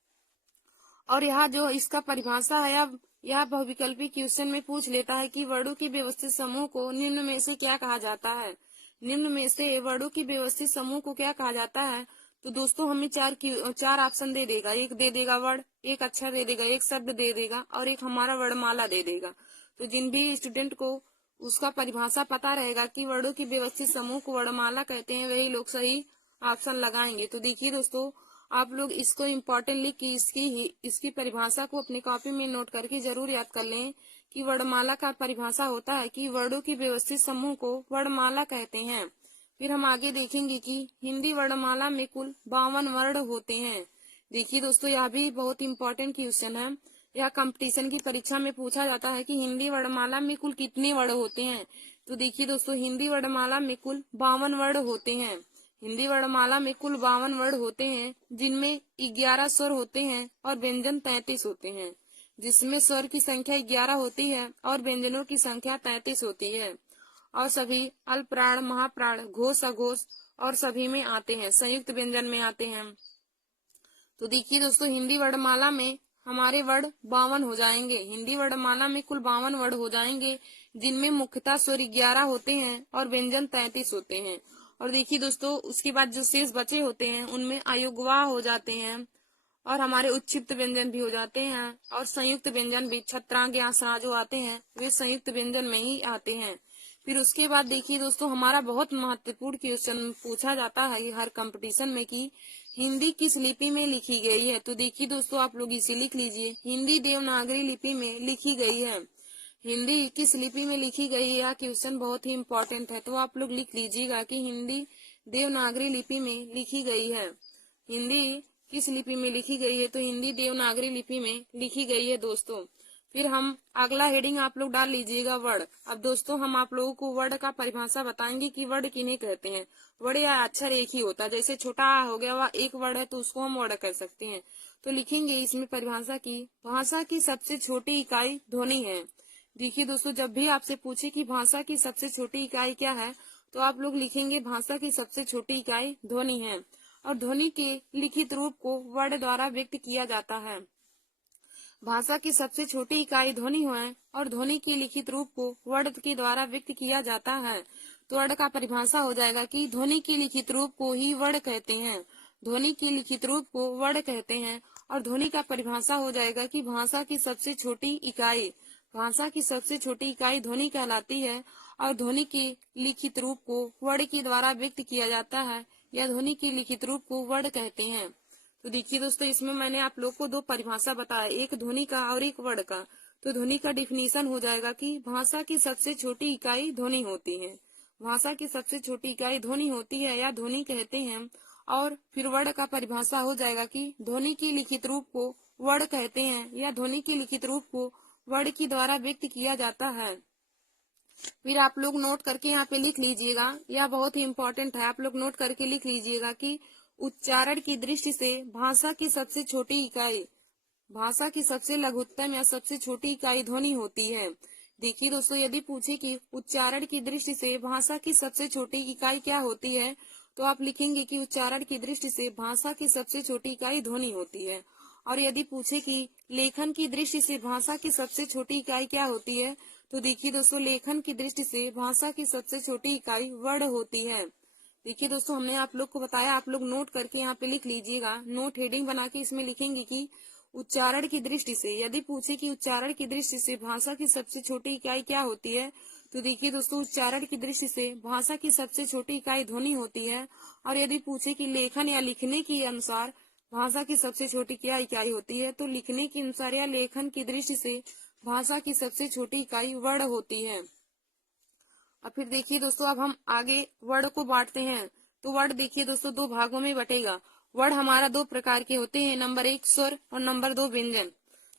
और यहाँ जो इसका परिभाषा है, अब यह बहुविकल्पी क्वेश्चन में पूछ लेता है कि वर्णों के व्यवस्थित समूह को निम्न में से क्या कहा जाता है। निम्न में से वर्णों के व्यवस्थित समूह को क्या कहा जाता है। तो दोस्तों हमें चार ऑप्शन दे देगा। एक दे देगा वर्ण, एक अक्षर दे देगा, एक शब्द दे देगा और एक हमारा वर्णमाला दे देगा। तो जिन भी स्टूडेंट को उसका परिभाषा पता रहेगा कि वर्णों के व्यवस्थित समूह को वर्णमाला कहते हैं, वही लोग सही ऑप्शन लगाएंगे। तो देखिए दोस्तों, आप लोग इसको इम्पोर्टेंट लिख के इसकी परिभाषा को अपनी कॉपी में नोट करके जरूर याद कर लें कि वर्णमाला का परिभाषा होता है कि वर्णों के व्यवस्थित समूह को वर्णमाला कहते हैं। फिर हम आगे देखेंगे कि हिंदी वर्णमाला में कुल 52 वर्ण होते हैं। देखिए दोस्तों, यह भी बहुत इम्पोर्टेंट क्वेश्चन है। यह कंपटीशन की परीक्षा में पूछा जाता है कि हिंदी वर्णमाला में कुल कितने वर्ण होते हैं। तो देखिए दोस्तों, हिंदी वर्णमाला में कुल 52 वर्ण होते हैं। हिंदी वर्णमाला में कुल 52 वर्ण होते हैं, जिनमें 11 स्वर होते हैं और व्यंजन 33 होते हैं। जिसमें स्वर की संख्या 11 होती है और व्यंजनों की संख्या 33 होती है। और सभी अल्पप्राण, महाप्राण, घोष, अघोष और सभी में आते हैं, संयुक्त व्यंजन में आते हैं। तो देखिए दोस्तों, हिंदी वर्णमाला में हमारे वर्ण 52 हो जाएंगे। हिंदी वर्णमाला में कुल 52 वर्ण हो जाएंगे, जिनमें मुख्यतः स्वर 11 होते हैं और व्यंजन 33 होते हैं। और देखिए दोस्तों, उसके बाद जो शेष बचे होते हैं उनमें अयोगवाह हो जाते हैं और हमारे उच्छिप्त व्यंजन भी हो जाते हैं और संयुक्त व्यंजन भी, छत्रांग आसरा जो आते हैं वे संयुक्त व्यंजन में ही आते हैं। फिर उसके बाद देखिए दोस्तों, हमारा बहुत महत्वपूर्ण क्वेश्चन पूछा जाता है हर कंपटीशन में कि हिंदी किस लिपि में लिखी गई है। तो देखिए दोस्तों, आप लोग इसे लिख लीजिए, हिंदी देवनागरी लिपि में लिखी गई है। हिंदी किस लिपि में लिखी गई है, यह क्वेश्चन बहुत ही इम्पोर्टेंट है। तो आप लोग लिख लीजिएगा कि हिंदी देवनागरी लिपि में लिखी गई है। हिंदी किस लिपि में लिखी गई है, तो हिंदी देवनागरी लिपि में लिखी गई है दोस्तों। फिर हम अगला हेडिंग आप लोग डाल लीजिएगा वर्ण। अब दोस्तों, हम आप लोगों को वर्ण का परिभाषा बताएंगे कि वर्ण किन्हें कहते हैं। वर्ण या अक्षर एक ही होता है, जैसे छोटा आ हो गया वह एक वर्ण है तो उसको हम वर्ण कर सकते हैं। तो लिखेंगे इसमें परिभाषा की, भाषा की सबसे छोटी इकाई ध्वनि है। देखिए दोस्तों, जब भी आपसे पूछे कि भाषा की सबसे छोटी इकाई क्या है, तो आप लोग लिखेंगे भाषा की सबसे छोटी इकाई ध्वनि है। और ध्वनि के लिखित रूप को वर्ण द्वारा व्यक्त किया जाता है। भाषा की सबसे छोटी इकाई ध्वनि है और ध्वनि के लिखित रूप को वर्ण के द्वारा व्यक्त किया जाता है। तो वर्ण का परिभाषा हो जाएगा कि ध्वनि के लिखित रूप को ही वर्ण कहते हैं। ध्वनि के लिखित रूप को वर्ण कहते हैं। और ध्वनि का परिभाषा हो जाएगा कि भाषा की सबसे छोटी इकाई, भाषा की सबसे छोटी इकाई ध्वनि कहलाती है। और ध्वनि के लिखित रूप को वर्ण के द्वारा व्यक्त किया जाता है या ध्वनि के लिखित रूप को वर्ण कहते हैं। तो देखिए दोस्तों, इसमें मैंने आप लोग को दो परिभाषा बताया, एक ध्वनि का और एक वर्ण का। तो ध्वनि का डिफिनीशन हो जाएगा कि भाषा की सबसे छोटी इकाई ध्वनि होती है। भाषा की सबसे छोटी इकाई ध्वनि होती है या ध्वनि कहते हैं। और फिर वर्ण का परिभाषा हो जाएगा कि ध्वनि के लिखित रूप को वर्ण कहते हैं या ध्वनि के लिखित रूप को वर्ण के द्वारा व्यक्त किया जाता है। फिर आप लोग नोट करके यहाँ पे लिख लीजिएगा, यह बहुत ही इम्पोर्टेंट है। आप लोग नोट करके लिख लीजिएगा कि उच्चारण की दृष्टि से भाषा की सबसे छोटी इकाई, भाषा की सबसे लघुत्तम या सबसे छोटी इकाई ध्वनि होती है। देखिए दोस्तों, यदि पूछे कि उच्चारण की दृष्टि से भाषा की सबसे छोटी इकाई क्या होती है, तो आप लिखेंगे कि उच्चारण की दृष्टि से भाषा की सबसे छोटी इकाई ध्वनि होती है। और यदि पूछे कि लेखन की दृष्टि से भाषा की सबसे छोटी इकाई क्या होती है, तो देखिए दोस्तों, लेखन की दृष्टि से भाषा की सबसे छोटी इकाई वर्ण होती है। देखिए दोस्तों, हमने आप लोग को बताया, आप लोग नोट करके यहाँ पे लिख लीजिएगा। नोट हेडिंग बना के इसमें लिखेंगे कि उच्चारण की दृष्टि से, यदि पूछे कि उच्चारण की दृष्टि से भाषा की सबसे छोटी इकाई क्या होती है, तो देखिए दोस्तों, उच्चारण की दृष्टि से भाषा की सबसे छोटी इकाई ध्वनि होती है। और यदि पूछे कि लेखन या लिखने के अनुसार भाषा की सबसे छोटी क्या इकाई होती है, तो लिखने के अनुसार या लेखन की दृष्टि से भाषा की सबसे छोटी इकाई वर्ण होती है। और फिर देखिए दोस्तों, अब हम आगे वर्ण को बांटते हैं। तो वर्ण देखिए दोस्तों, दो भागों में बटेगा। वर्ण हमारा दो प्रकार के होते हैं, नंबर 1 स्वर और नंबर 2 व्यंजन।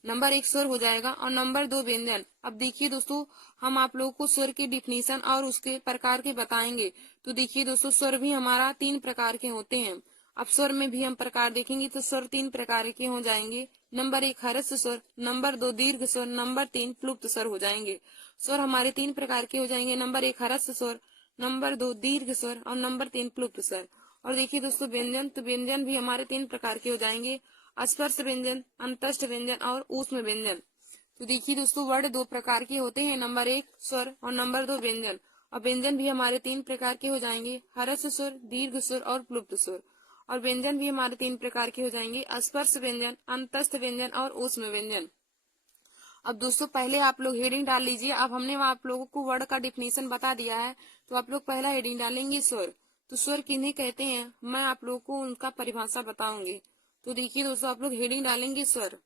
नंबर 1 स्वर हो जाएगा और नंबर 2 व्यंजन। अब देखिए दोस्तों, हम आप लोगों को स्वर की डिफिनीशन और उसके प्रकार के बताएंगे। तो देखिए दोस्तों, स्वर भी हमारा 3 प्रकार के होते हैं। अब स्वर में भी हम प्रकार देखेंगे तो स्वर 3 प्रकार के हो जाएंगे। नंबर 1 ह्रस्व स्वर, नंबर 2 दीर्घ स्वर, नंबर 3 प्लुप्त स्वर हो जाएंगे। स्वर हमारे 3 प्रकार के हो जाएंगे। नंबर 1 ह्रस्व स्वर, नंबर 2 दीर्घ स्वर और नंबर 3 प्लुप्त स्वर। और देखिए दोस्तों, व्यंजन, तो व्यंजन भी हमारे 3 प्रकार के हो जाएंगे। स्पर्श व्यंजन, अंतस्थ व्यंजन और ऊष्म व्यंजन। तो देखिए दोस्तों, वर्ण 2 प्रकार के होते हैं। नंबर 1 स्वर और नंबर 2 व्यंजन। और व्यंजन भी हमारे 3 प्रकार के हो जाएंगे। ह्रस्व स्वर, दीर्घ स्वर और प्लुप्त स्वर। और व्यंजन भी हमारे 3 प्रकार के हो जाएंगे। स्पर्श व्यंजन, अंतस्थ व्यंजन और ऊष्म व्यंजन। अब दोस्तों, पहले आप लोग हेडिंग डाल लीजिए। अब हमने आप लोगों को वर्ड का डिफिनीशन बता दिया है, तो आप लोग पहला हेडिंग डालेंगे स्वर। तो स्वर किन्हें कहते हैं, मैं आप लोगों को उनका परिभाषा बताऊंगी। तो देखिए दोस्तों, आप लोग हेडिंग डालेंगे स्वर।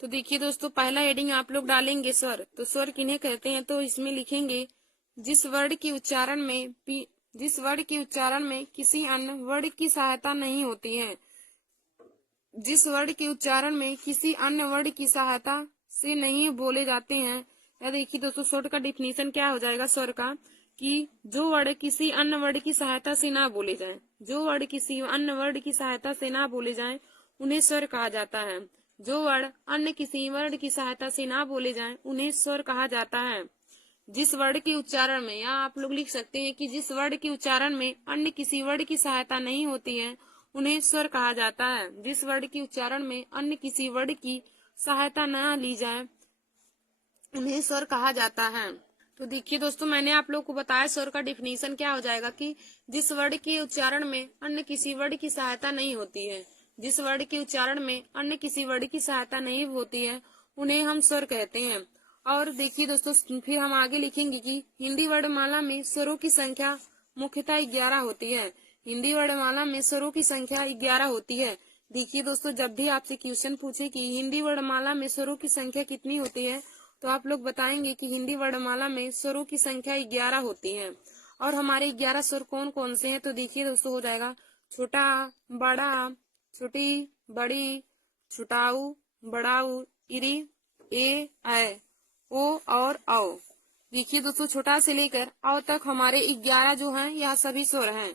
तो देखिए दोस्तों, पहला हेडिंग आप लोग डालेंगे स्वर। तो स्वर किन्हें कहते हैं, तो इसमें लिखेंगे जिस वर्ड के उच्चारण में किसी अन्य वर्ड की सहायता नहीं होती है। जिस वर्ड के उच्चारण में किसी अन्य वर्ड की सहायता से नहीं बोले जाते हैं। या देखिए दोस्तों, स्वर का डिफिनीशन क्या हो जाएगा स्वर का, कि जो वर्ड किसी अन्य वर्ड की सहायता से ना बोले जाएं, जो वर्ड किसी अन्य वर्ड की सहायता से ना बोले जाएं, उन्हें स्वर कहा जाता है। जो वर्ड अन्य किसी वर्ड की सहायता से ना बोले जाएं, उन्हें स्वर कहा जाता है। जिस वर्ड के उच्चारण में, या आप लोग लिख सकते हैं कि जिस वर्ड के उच्चारण में अन्य किसी वर्ड की सहायता नहीं होती है, उन्हें स्वर कहा जाता है। जिस वर्ड के उच्चारण में अन्य किसी वर्ड की सहायता न ली जाए, उन्हें स्वर कहा जाता है। तो देखिए दोस्तों, मैंने आप लोग को बताया स्वर का डिफिनीशन क्या हो जाएगा, कि जिस वर्ड के उच्चारण में अन्य किसी वर्ड की सहायता नहीं होती है, जिस वर्ड के उच्चारण में अन्य किसी वर्ड की सहायता नहीं होती है, उन्हें हम स्वर कहते हैं। और देखिए दोस्तों, फिर हम आगे लिखेंगे कि हिंदी वर्णमाला में स्वरों की संख्या मुख्यतः 11 होती है। हिंदी वर्णमाला में स्वरों की संख्या 11 होती है। देखिए दोस्तों, जब भी आपसे क्वेश्चन पूछे कि हिंदी वर्णमाला में स्वरों की संख्या कितनी होती है, तो आप लोग बताएंगे कि हिंदी वर्णमाला में स्वरों की संख्या 11 होती है। और हमारे 11 स्वर कौन कौन से हैं, तो देखिए दोस्तों, हो जाएगा छोटा, बड़ा, छोटी, बड़ी, छुटाऊ, बड़ाऊ, इरी, ए, ऐ, ओ और औ। देखिए दोस्तों, छोटा से लेकर औ तक हमारे 11 जो हैं, यह सभी स्वर हैं।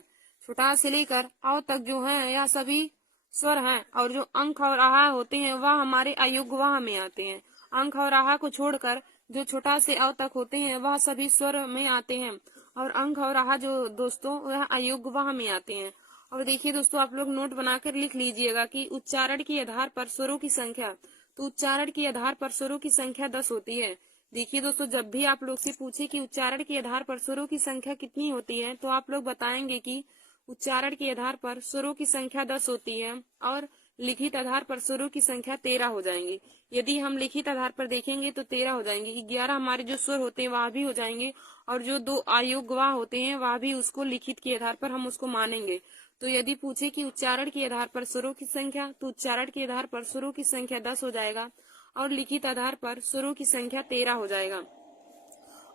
छोटा से लेकर औ तक जो हैं, यह सभी स्वर हैं। और जो अंक और आहा होते हैं, वह हमारे अयुग्वाह में आते हैं। अंक और आहा को छोड़कर जो छोटा से अ तक होते हैं, वह सभी स्वर में आते हैं। और अंक और आहा जो दोस्तों, वह अयुग्वाह में आते हैं। और देखिए दोस्तों, आप लोग नोट बनाकर लिख लीजिएगा कि उच्चारण के आधार पर स्वरों की संख्या। तो उच्चारण के आधार पर स्वरों की संख्या 10 होती है। देखिए दोस्तों, जब भी आप लोग से पूछे कि उच्चारण के आधार पर स्वरों की संख्या कितनी होती है, तो आप लोग बताएंगे कि उच्चारण के आधार पर स्वरों की संख्या 10 होती है। और लिखित आधार पर स्वरों की संख्या 13 हो जाएंगी। यदि हम लिखित आधार पर देखेंगे तो 13 हो जाएंगे। 11 हमारे जो स्वर होते हैं वह भी हो जाएंगे, और जो 2 अयोग्यवाह होते हैं वह भी उसको लिखित के आधार पर हम उसको मानेंगे। तो यदि पूछे कि उच्चारण के आधार पर स्वरों की संख्या, तो उच्चारण के आधार पर स्वरों की संख्या 10 हो जाएगा, और लिखित आधार पर स्वरों की संख्या 13 हो जाएगा।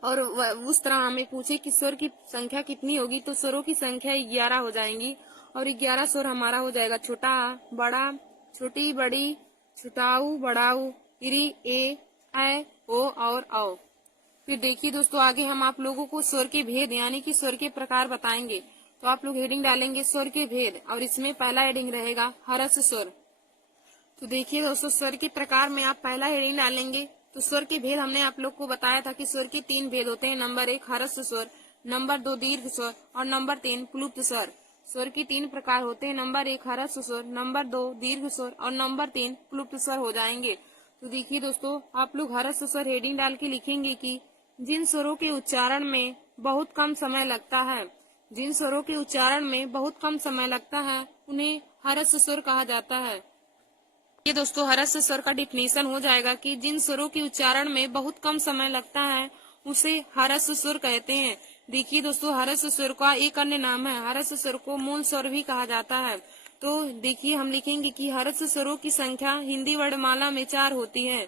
और उस तरह हमें पूछे कि स्वर की संख्या कितनी होगी, तो स्वरों की संख्या 11 हो जाएंगी। और 11 स्वर हमारा हो जाएगा छोटा, बड़ा, छोटी, बड़ी, छुटाऊ, बड़ाऊ, इरी, ए, ऐ, ओ और औ। फिर देखिए दोस्तों, आगे हम आप लोगों को स्वर के भेद यानी कि स्वर के प्रकार बताएंगे। तो आप लोग हेडिंग डालेंगे स्वर के भेद, और इसमें पहला हेडिंग रहेगा ह्रस्व स्वर। तो देखिए दोस्तों, स्वर के प्रकार में आप पहला हेडिंग डालेंगे। तो स्वर के भेद हमने आप लोग को बताया था कि स्वर के 3 भेद होते हैं। नंबर 1 ह्रस्व स्वर, नंबर 2 दीर्घ स्वर और नंबर 3 प्लुप्त स्वर। स्वर के 3 प्रकार होते हैं। नंबर 1 ह्रस्व स्वर, नंबर 2 दीर्घ स्वर और नंबर 3 प्लुप्त स्वर हो जाएंगे। तो देखिए दोस्तों, आप लोग ह्रस्व स्वर हेडिंग डाल के लिखेंगे कि जिन स्वरों के उच्चारण में बहुत कम समय लगता है, जिन स्वरों के उच्चारण में बहुत कम समय लगता है, उन्हें ह्रस्व स्वर कहा जाता है। ये दोस्तों, ह्रस्व स्वर का डिफिनीशन हो जाएगा कि जिन स्वरों के उच्चारण में बहुत कम समय लगता है, उसे ह्रस्व स्वर कहते हैं। देखिए दोस्तों, ह्रस्व स्वर का एक अन्य नाम है, ह्रस्व स्वर को मूल स्वर भी कहा जाता है। तो देखिए, हम लिखेंगे कि ह्रस्व स्वरों की संख्या हिंदी वर्णमाला में 4 होती है।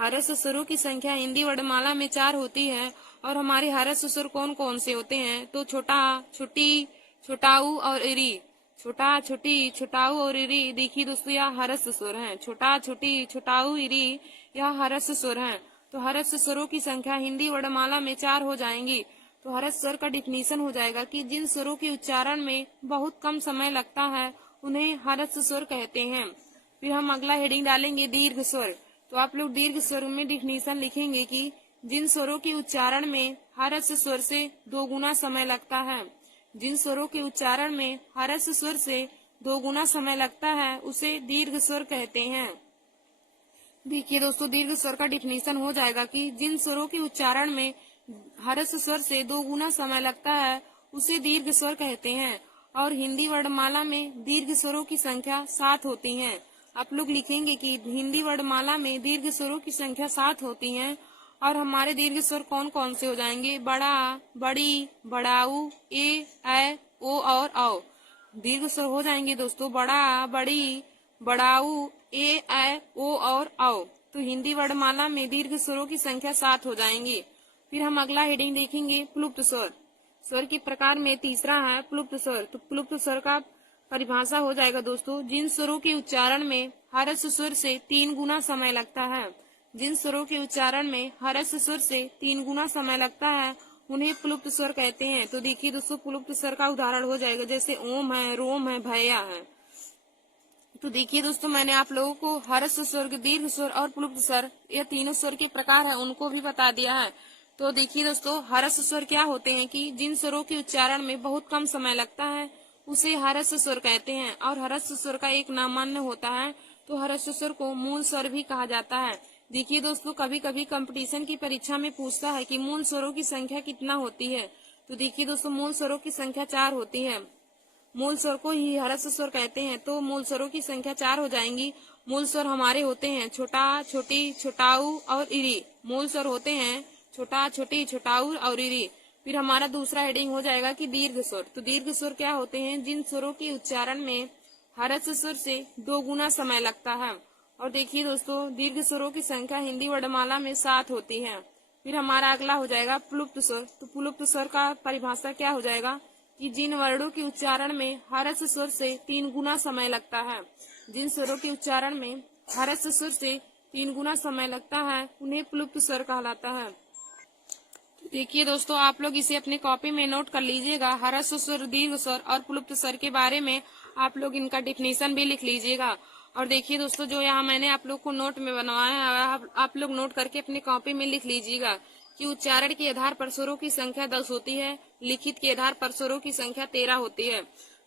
ह्रस्व स्वरों की संख्या हिंदी वर्णमाला में 4 होती है। और हमारे ह्रस्व स्वर कौन कौन से होते हैं, तो छोटा, छोटी, छोटाऊ और इरी। छोटा छोटी छोटाऊ और इरी, देखिए दोस्तों यह हरस स्वर है। छोटा छोटी छोटाऊ इरी यह हरस स्वर है। तो हरस स्वरों की संख्या हिंदी वर्णमाला में 4 हो जाएंगी। तो हरस स्वर का डिफिनीशन हो जाएगा कि जिन स्वरों के उच्चारण में बहुत कम समय लगता है उन्हें हरस स्वर कहते हैं। फिर हम अगला हेडिंग डालेंगे दीर्घ स्वर। तो आप लोग दीर्घ स्वर में डिफिनीशन लिखेंगे कि जिन स्वरों के उच्चारण में हरस स्वर से 2 गुना समय लगता है। जिन स्वरों के उच्चारण में हरस स्वर से 2 गुना समय लगता है उसे दीर्घ स्वर कहते हैं। देखिए दोस्तों दीर्घ स्वर का डिफिनीशन हो जाएगा कि जिन स्वरों के उच्चारण में हरस स्वर से 2 गुना समय लगता है उसे दीर्घ स्वर कहते हैं। और हिंदी वर्णमाला में दीर्घ स्वरों की संख्या 7 होती है। आप लोग लिखेंगे कि हिंदी वर्णमाला में दीर्घ स्वरों की संख्या 7 होती है। और हमारे दीर्घ स्वर कौन कौन से हो जाएंगे? बड़ा, बड़ी, बड़ाऊ, ए ओ और औ। दीर्घ स्वर हो जाएंगे दोस्तों बड़ा, बड़ी, बड़ाऊ, ए ओ और औ। तो हिंदी वर्णमाला में दीर्घ स्वरों की संख्या 7 हो जाएंगी। फिर हम अगला हेडिंग देखेंगे प्लुप्त स्वर। स्वर के प्रकार में तीसरा है प्लुप्त स्वर। तो प्लुप्त स्वर का परिभाषा हो जाएगा दोस्तों जिन स्वरों के उच्चारण में हरस स्वर से 3 गुना समय लगता है। जिन स्वरों के उच्चारण में हरस स्वर से 3 गुना समय लगता है उन्हें प्लुप्त स्वर कहते हैं। तो देखिए दोस्तों प्लुप्त स्वर का उदाहरण हो जाएगा जैसे ओम है, रोम है, भैया है। तो देखिए दोस्तों मैंने आप लोगों को हरस स्वर, दीर्घ स्वर और प्लुप्त स्वर ये तीनों स्वर के प्रकार है उनको भी बता दिया है। तो देखिए दोस्तों हरस स्वर क्या होते हैं कि जिन स्वरों के उच्चारण में बहुत कम समय लगता है उसे हरस स्वर कहते हैं। और हरस स्वर का एक नाम मान्य होता है। तो हरस स्वर को मूल स्वर भी कहा जाता है। देखिए दोस्तों कभी कभी कंपटीशन की परीक्षा में पूछता है कि मूल स्वरों की संख्या कितना होती है। तो देखिए दोस्तों मूल स्वरों की संख्या 4 होती है। मूल स्वर को ही हरस स्वर कहते हैं। तो मूल स्वरों की संख्या 4 हो जाएंगी। मूल स्वर हमारे होते हैं छोटा, छोटी, छोटाऊ और इरी। मूल स्वर होते हैं छोटा, छोटी, छोटाऊ और इरी। फिर हमारा दूसरा हेडिंग हो जाएगा कि दीर्घ स्वर। तो दीर्घ स्वर क्या होते हैं? जिन स्वरों के उच्चारण में हरस स्वर से 2 गुना समय लगता है। और देखिए दोस्तों दीर्घ स्वरों की संख्या हिंदी वर्णमाला में 7 होती है। फिर हमारा अगला हो जाएगा प्लुप्त स्वर। तो प्लुप्त स्वर का परिभाषा क्या हो जाएगा कि जिन वर्णों के उच्चारण में हरस स्वर से 3 गुना समय लगता है। जिन स्वरों के उच्चारण में हरस स्वर से 3 गुना समय लगता है उन्हें प्लुप्त स्वर कहलाता है। तो देखिए दोस्तों आप लोग इसे अपने कॉपी में नोट कर लीजिएगा। हरस स्वर, दीर्घ स्वर और प्लुप्त स्वर के बारे में आप लोग इनका डिफिनीशन भी लिख लीजिएगा। और देखिए दोस्तों जो यहाँ मैंने आप लोग को नोट में बनवाया है आप लोग नोट करके अपनी कॉपी में लिख लीजिएगा कि उच्चारण के आधार पर स्वरों की संख्या 10 होती है, लिखित के आधार पर स्वरों की संख्या 13 होती है।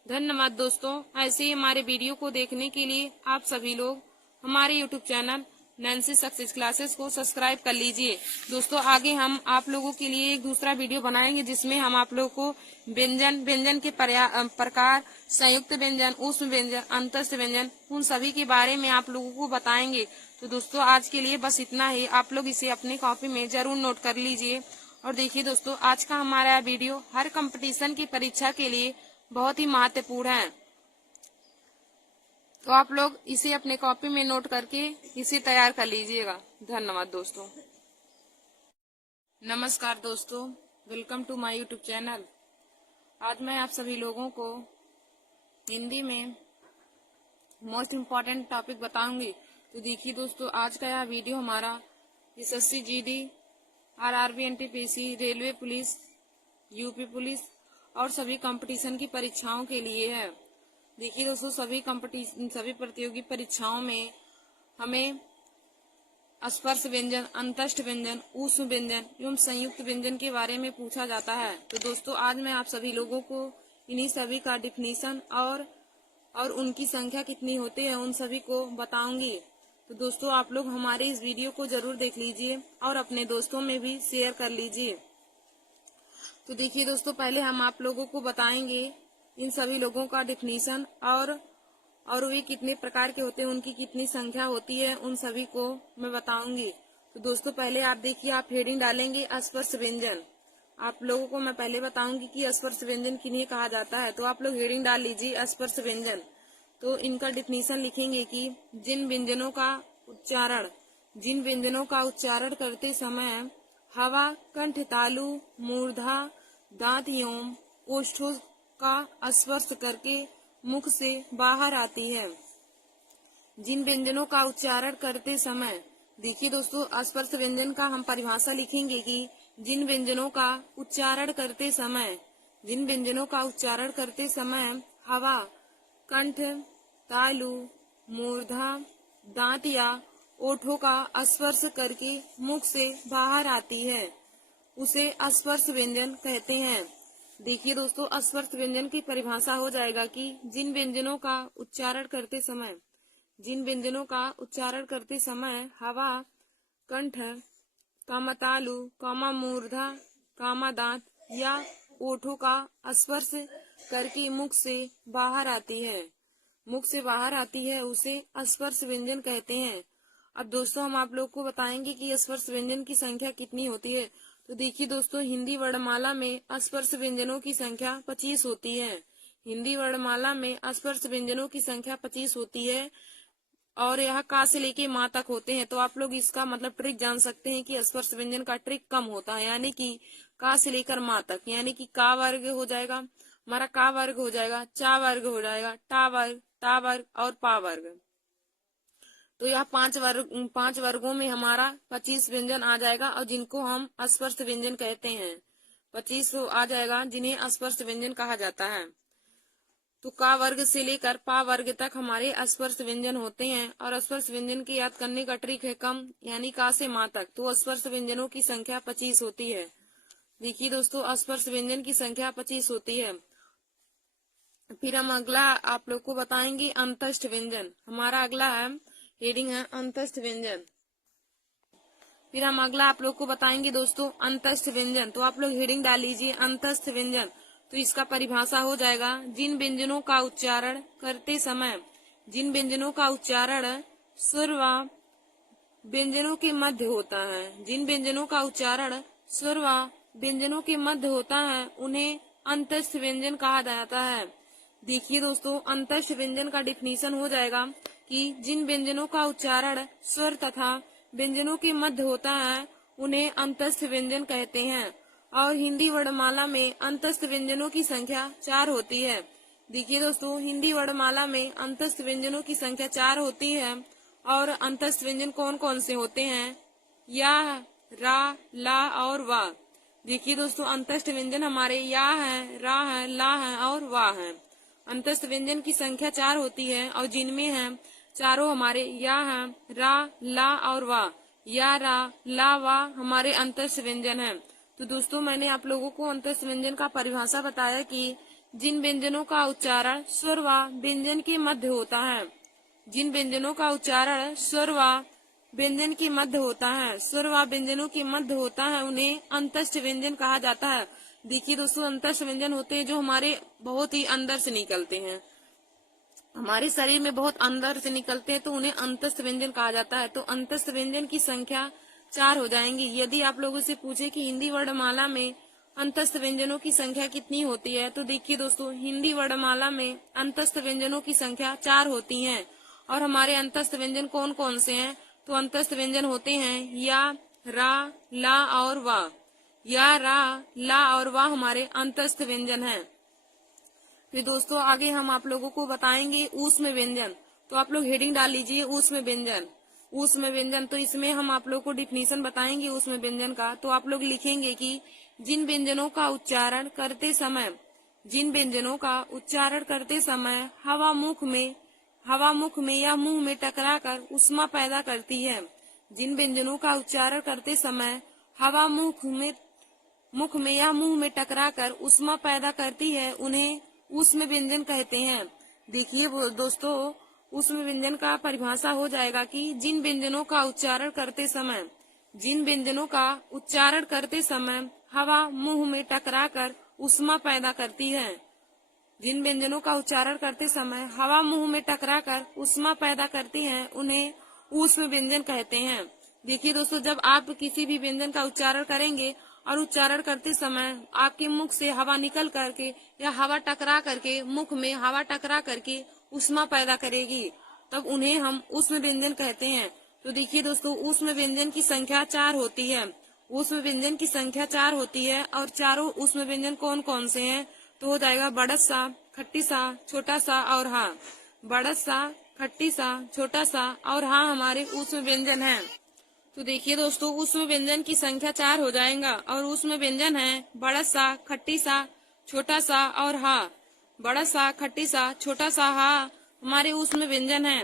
धन्यवाद दोस्तों। ऐसे ही हमारे वीडियो को देखने के लिए आप सभी लोग हमारे YouTube channel Nancy success classes को सब्सक्राइब कर लीजिए। दोस्तों आगे हम आप लोगों के लिए एक दूसरा वीडियो बनाएंगे जिसमें हम आप लोगों को व्यंजन के प्रकार, संयुक्त व्यंजन, ऊष्म व्यंजन, अंतस्थ व्यंजन उन सभी के बारे में आप लोगों को बताएंगे। तो दोस्तों आज के लिए बस इतना ही। आप लोग इसे अपनी कॉपी में जरूर नोट कर लीजिए। और देखिए दोस्तों आज का हमारा वीडियो हर कंपटीशन की परीक्षा के लिए बहुत ही महत्वपूर्ण है। तो आप लोग इसे अपने कॉपी में नोट करके इसे तैयार कर लीजिएगा। धन्यवाद दोस्तों। नमस्कार दोस्तों, welcome to my YouTube channel. आज मैं आप सभी लोगों को हिंदी में मोस्ट इम्पोर्टेंट टॉपिक बताऊंगी। तो देखिए दोस्तों आज का यह वीडियो हमारा SSC GD, RRB, NTPC, railway police, UP police और सभी कंपटीशन की परीक्षाओं के लिए है। देखिए दोस्तों सभी प्रतियोगी परीक्षाओं में हमें स्पर्श व्यंजन, अंतस्थ व्यंजन, ऊष्म व्यंजन एवं संयुक्त व्यंजन के बारे में पूछा जाता है। तो दोस्तों आज मैं आप सभी लोगों को इन्हीं सभी का डिफिनीशन और उनकी संख्या कितनी होती है उन सभी को बताऊंगी। तो दोस्तों आप लोग हमारे इस वीडियो को जरूर देख लीजिए और अपने दोस्तों में भी शेयर कर लीजिए। तो देखिए दोस्तों पहले हम आप लोगों को बताएंगे इन सभी लोगों का डिफिनीशन और वे कितने प्रकार के होते हैं, उनकी कितनी संख्या होती है, उन सभी को मैं बताऊंगी। तो दोस्तों पहले आप देखिए, आप हेडिंग डालेंगे स्पर्श व्यंजन। आप लोगों को मैं पहले बताऊंगी कि स्पर्श व्यंजन किन्हें कहा जाता है। तो आप लोग हेडिंग डाल लीजिए स्पर्श व्यंजन। तो इनका डिफिनीशन लिखेंगे कि जिन व्यंजनों का उच्चारण करते समय हवा, कंठ तालु, मूर्धा, दांत एवं ओष्ठों का स्पर्श करके मुख से बाहर आती है। जिन व्यंजनों का उच्चारण करते समय, देखिए दोस्तों स्पर्श व्यंजन का हम परिभाषा लिखेंगे कि जिन व्यंजनों का उच्चारण करते समय, जिन व्यंजनों का उच्चारण करते समय हवा कंठ, तालु, मूर्धा, दांत या ओठों का स्पर्श करके मुख से बाहर आती है, उसे स्पर्श व्यंजन कहते हैं। देखिए दोस्तों स्पर्श व्यंजन की परिभाषा हो जाएगा कि जिन व्यंजनों का उच्चारण करते समय, जिन व्यंजनों का उच्चारण करते समय हवा कंठ, कामतालु, कामामूर्धा, कामादांत या ओठों का स्पर्श करके मुख से बाहर आती है, मुख से बाहर आती है, उसे स्पर्श व्यंजन कहते हैं। अब दोस्तों हम आप लोग को बताएंगे कि स्पर्श व्यंजन की संख्या कितनी होती है। तो देखिए दोस्तों हिंदी वर्णमाला में स्पर्श व्यंजनों की संख्या 25 होती है। हिंदी वर्णमाला में स्पर्श व्यंजनों की संख्या 25 होती है और यह का से लेके माँ तक होते हैं। तो आप लोग इसका मतलब ट्रिक जान सकते हैं कि स्पर्श व्यंजन का ट्रिक कम होता है, यानी कि का से लेकर माँ तक, यानी कि का वर्ग हो जाएगा, हमारा का वर्ग हो जाएगा, चा वर्ग हो जाएगा, टा वर्ग, ता वर्ग और पा वर्ग। तो यह पांच वर्गों में हमारा 25 व्यंजन आ जाएगा और जिनको हम स्पर्श व्यंजन कहते हैं। 25 आ जाएगा जिन्हें स्पर्श व्यंजन कहा जाता है। तो का वर्ग से लेकर पा वर्ग तक हमारे स्पर्श व्यंजन होते हैं और स्पर्श व्यंजन के याद करने का ट्रिक है कम, यानी का से माँ तक। तो स्पर्श व्यंजनों की संख्या 25 होती है। देखिए दोस्तों स्पर्श व्यंजन की संख्या 25 होती है। फिर हम अगला आप लोग को बताएंगे अंतस्थ व्यंजन। हमारा अगला है हेडिंग है अंतस्थ व्यंजन। फिर हम अगला आप लोग को बताएंगे दोस्तों अंतस्थ व्यंजन। तो आप लोग हेडिंग डाल लीजिए अंतस्थ व्यंजन। तो इसका परिभाषा हो जाएगा जिन व्यंजनों का उच्चारण करते समय, जिन व्यंजनों का उच्चारण स्वर व व्यंजनों के मध्य होता है, जिन व्यंजनों का उच्चारण स्वर व व्यंजनों के मध्य होता है उन्हें अंतस्थ व्यंजन कहा जाता है। देखिए दोस्तों अंतस्थ व्यंजन का डिफिनीशन हो जाएगा कि जिन व्यंजनों का उच्चारण स्वर तथा व्यंजनों के मध्य होता है उन्हें अंतस्थ व्यंजन कहते हैं। और हिंदी वर्णमाला में अंतस्थ व्यंजनों की संख्या 4 होती है। देखिए दोस्तों हिंदी वर्णमाला में अंतस्थ व्यंजनों की संख्या 4 होती है। और अंतस्थ व्यंजन कौन कौन से होते हैं? या, रा, ला और वा। देखिए दोस्तों अंतस्थ व्यंजन हमारे या है, रा है, ला है और वा है। अंतस्थ व्यंजन की संख्या 4 होती है और जिनमें है चारों हमारे या है, रा, ला और वा। या, रा, ला, वा हमारे अंतस्थ व्यंजन है। तो दोस्तों मैंने आप लोगों को अंतस्थ व्यंजन का परिभाषा बताया कि जिन व्यंजनों का उच्चारण स्वर व व्यंजन के मध्य होता है, जिन व्यंजनों का उच्चारण स्वर व व्यंजन के मध्य होता है, स्वर व व्यंजनों के मध्य होता है उन्हें अंतस्थ व्यंजन कहा जाता है। देखिए दोस्तों अंतस्थ व्यंजन होते हैं जो हमारे बहुत ही अंदर से निकलते हैं, हमारे शरीर में बहुत अंदर से निकलते हैं, तो उन्हें अंतस्थ व्यंजन कहा जाता है। तो अंतस्थ व्यंजन की संख्या 4 हो जाएंगी। यदि आप लोगों से पूछे कि हिंदी वर्णमाला में अंतस्थ व्यंजनों की संख्या कितनी होती है, तो देखिए दोस्तों हिंदी वर्णमाला में अंतस्थ व्यंजनों की संख्या 4 होती है। और हमारे अंतस्थ व्यंजन कौन कौन से हैं? तो अंतस्थ व्यंजन होते हैं या, रा, ला और वा। या, रा, ला और वा हमारे अंतस्थ व्यंजन हैं। फिर दोस्तों आगे हम आप लोगों को बताएंगे ऊष्म व्यंजन। तो आप लोग हेडिंग डाल लीजिए ऊष्म व्यंजन। ऊष्म व्यंजन, तो इसमें हम आप लोग को डिफिनीशन बताएंगे ऊष्म व्यंजन का। तो आप लोग लिखेंगे कि जिन व्यंजनों का उच्चारण करते समय, जिन व्यंजनों का उच्चारण करते समय हवा मुख में या मुंह में टकराकर ऊष्मा पैदा करती है। जिन व्यंजनों का उच्चारण करते समय हवा मुख में या मुंह में टकराकर ऊष्मा पैदा करती है उन्हें ऊष्म व्यंजन कहते हैं। देखिए दोस्तों ऊष्म व्यंजन का परिभाषा हो जाएगा कि जिन व्यंजनों का उच्चारण करते समय, जिन व्यंजनों का उच्चारण करते समय हवा मुंह में टकराकर ऊष्मा पैदा करती है, जिन व्यंजनों का उच्चारण करते समय हवा मुंह में टकराकर ऊष्मा पैदा करती है उन्हें ऊष्म व्यंजन कहते हैं। देखिए दोस्तों जब आप किसी भी व्यंजन का उच्चारण करेंगे और उच्चारण करते समय आपके मुख से हवा निकल करके या हवा टकरा करके मुख में हवा टकरा करके ऊष्मा पैदा करेगी, तब उन्हें हम ऊष्म व्यंजन कहते हैं। तो देखिए दोस्तों ऊष्म व्यंजन की संख्या 4 होती है। ऊष्म व्यंजन की संख्या 4 होती है और चारों ऊष्म व्यंजन कौन कौन से हैं? तो हो जाएगा बड़स्सा, खट्टी सा, छोटा सा और हा। बड़ा सा, खट्टी सा, छोटा सा और हा हमारे ऊष्म व्यंजन हैं। तो देखिए दोस्तों, ऊष्म व्यंजन की संख्या 4 हो जाएगा और ऊष्म व्यंजन है बड़ा सा, खट्टी सा, छोटा सा और हा। बड़ा सा, खट्टी सा, छोटा सा, हा हमारे ऊष्म व्यंजन है।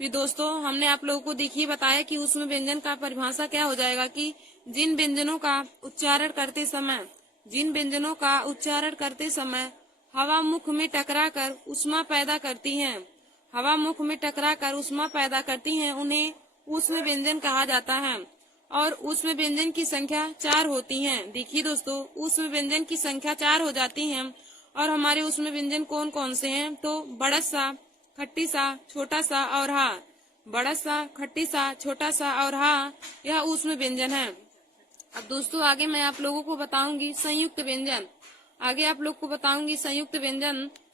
फिर दोस्तों हमने आप लोगों को देखिए बताया कि ऊष्म व्यंजन का परिभाषा क्या हो जाएगा कि जिन व्यंजनों का उच्चारण करते समय हवा मुख में टकराकर ऊष्मा पैदा करती हैं, उन्हें ऊष्म व्यंजन कहा जाता है। और ऊष्म व्यंजन की संख्या 4 होती है। देखिए दोस्तों, ऊष्म व्यंजन की संख्या 4 हो जाती है। और हमारे ऊष्म व्यंजन कौन कौन से हैं? तो बड़ा सा, खट्टी सा, छोटा सा और हा। बड़ा सा, खट्टी सा, छोटा सा और हा यह ऊष्म व्यंजन है। अब दोस्तों आगे मैं आप लोगों को बताऊंगी संयुक्त व्यंजन।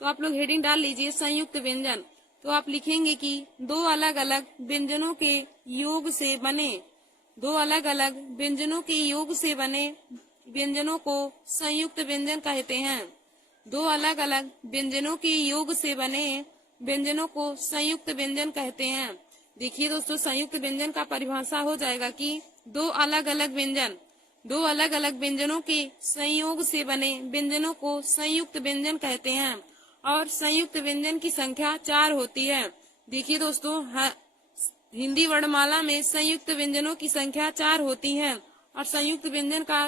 तो आप लोग हेडिंग डाल लीजिए संयुक्त व्यंजन। तो आप लिखेंगे कि दो अलग अलग व्यंजनों के योग से बने व्यंजनों को संयुक्त व्यंजन कहते हैं। दो अलग अलग व्यंजनों के योग से बने व्यंजनों को संयुक्त व्यंजन कहते हैं। देखिए दोस्तों, संयुक्त व्यंजन का परिभाषा हो जाएगा कि दो अलग अलग व्यंजनों के संयोग से बने व्यंजनों को संयुक्त व्यंजन कहते हैं। और संयुक्त व्यंजन की संख्या 4 होती है। देखिए दोस्तों, हिंदी वर्णमाला में संयुक्त व्यंजनों की संख्या 4 होती है। और संयुक्त व्यंजन का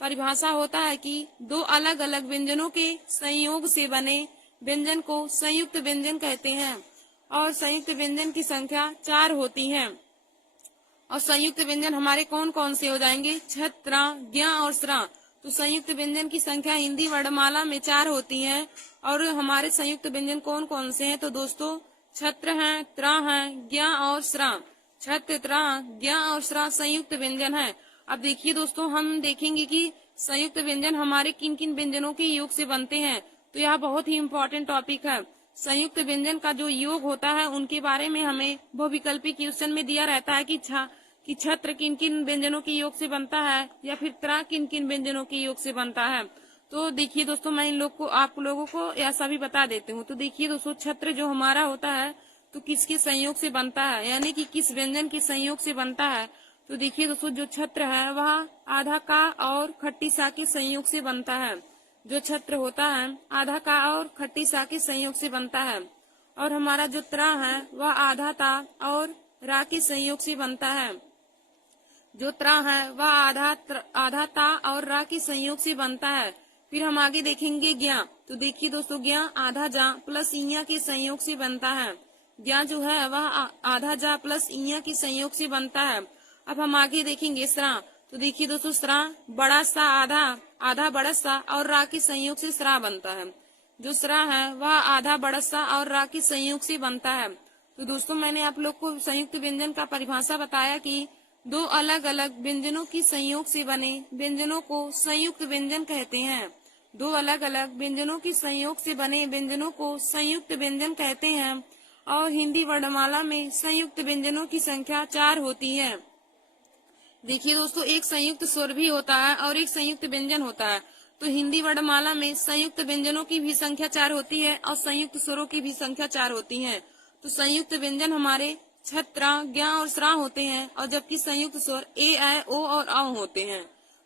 परिभाषा होता है कि दो अलग अलग व्यंजनों के संयोग से बने व्यंजन को संयुक्त व्यंजन कहते हैं। और संयुक्त व्यंजन की संख्या 4 होती है। और संयुक्त व्यंजन हमारे कौन कौन से हो जाएंगे? छ, त्र, ज्ञ और स्र। तो संयुक्त व्यंजन की संख्या हिंदी वर्णमाला में 4 होती है। और हमारे संयुक्त व्यंजन कौन कौन से हैं? तो दोस्तों छत्र हैं, त्र हैं, ज्ञ और स्र। छत्र, त्र, ज्ञ और स्र संयुक्त व्यंजन है। अब देखिए दोस्तों, हम देखेंगे कि संयुक्त व्यंजन हमारे किन किन व्यंजनों के योग से बनते हैं। तो यह बहुत ही इम्पोर्टेंट टॉपिक है। संयुक्त व्यंजन का जो योग होता है उनके बारे में हमें बहुविकल्पी क्वेश्चन में दिया रहता है कि छत्र किन किन व्यंजनों के योग से बनता है या फिर त्र किन किन व्यंजनों के योग से बनता है। तो देखिए दोस्तों, मैं आप लोगों को ऐसा भी बता देती हूँ। तो देखिए दोस्तों, छत्र जो हमारा होता है तो किसके संयोग से बनता है, यानी कि किस व्यंजन के संयोग से बनता है। तो देखिए दोस्तों, जो छत्र है वह आधा का और खट्टी सा के संयोग से बनता है। जो छत्र होता है आधा का और खट्टी सा के संयोग से बनता है। और हमारा जो त्र है वह आधा ता और रा के संयोग से बनता है। जो त्र है वह आधा ता और रा के संयोग से बनता है। फिर हम आगे देखेंगे ज्ञ। तो देखिए दोस्तों, ज्ञ आधा जा प्लस इया के संयोग से बनता है। ज्ञ जो है वह आधा जा प्लस इया के संयोग से बनता है। अब हम आगे देखेंगे स्रा। तो देखिए दोस्तों, स्रा बड़ा सा आधा बड़ा सा और रा के संयोग से स्रा बनता है। जो स्रा है वह आधा बड़ा सा और रा के संयोग से बनता है। तो दोस्तों, मैंने आप लोग को संयुक्त व्यंजन का परिभाषा बताया कि दो अलग अलग व्यंजनों की संयोग से बने व्यंजनों को संयुक्त व्यंजन कहते हैं। दो अलग अलग व्यंजनों की संयोग से बने व्यंजनों को संयुक्त व्यंजन कहते हैं। और हिंदी वर्णमाला में संयुक्त व्यंजनों की संख्या 4 होती है। देखिए दोस्तों, एक संयुक्त स्वर भी होता है और एक संयुक्त व्यंजन होता है। तो हिंदी वर्णमाला में संयुक्त व्यंजनों की भी संख्या 4 होती है और संयुक्त स्वरों की भी संख्या 4 होती है। तो संयुक्त व्यंजन हमारे छ, त्र, ज्ञ और स्र होते हैं। और जबकि संयुक्त स्वर ए, ऐ, ओ और औ होते हैं।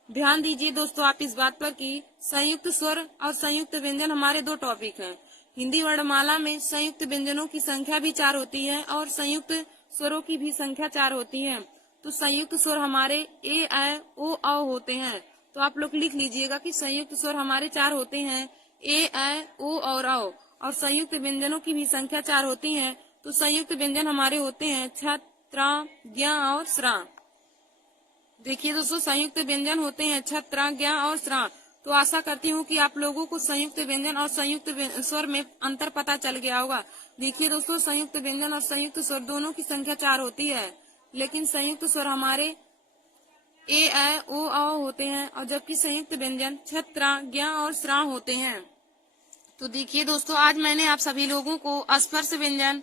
ध्यान दीजिए दोस्तों आप इस बात पर कि संयुक्त स्वर और संयुक्त व्यंजन हमारे 2 टॉपिक हैं। हिंदी वर्णमाला में संयुक्त व्यंजनों की संख्या भी 4 होती है और संयुक्त स्वरों की भी संख्या 4 होती है। तो संयुक्त स्वर हमारे ए, ऐ, ओ, औ होते हैं। तो आप लोग लिख लीजिएगा कि संयुक्त स्वर हमारे 4 होते हैं, ए, ऐ, ओ और औ। और संयुक्त व्यंजनों की भी संख्या 4 होती है। तो संयुक्त व्यंजन हमारे होते हैं छ, त्र, ज्ञ और स्र। देखिए दोस्तों, संयुक्त व्यंजन होते हैं छ, त्र, ज्ञ और स्र। तो आशा करती हूँ कि आप लोगों को संयुक्त व्यंजन और संयुक्त स्वर में अंतर पता चल गया होगा। देखिए दोस्तों, संयुक्त व्यंजन और संयुक्त स्वर दोनों की संख्या 4 होती है, लेकिन संयुक्त स्वर हमारे ए, ऐ, ओ, औ होते हैं और जबकि संयुक्त व्यंजन छ, त्र, ज्ञ और स्र होते हैं। तो देखिए दोस्तों, आज मैंने आप सभी लोगों को स्पर्श व्यंजन,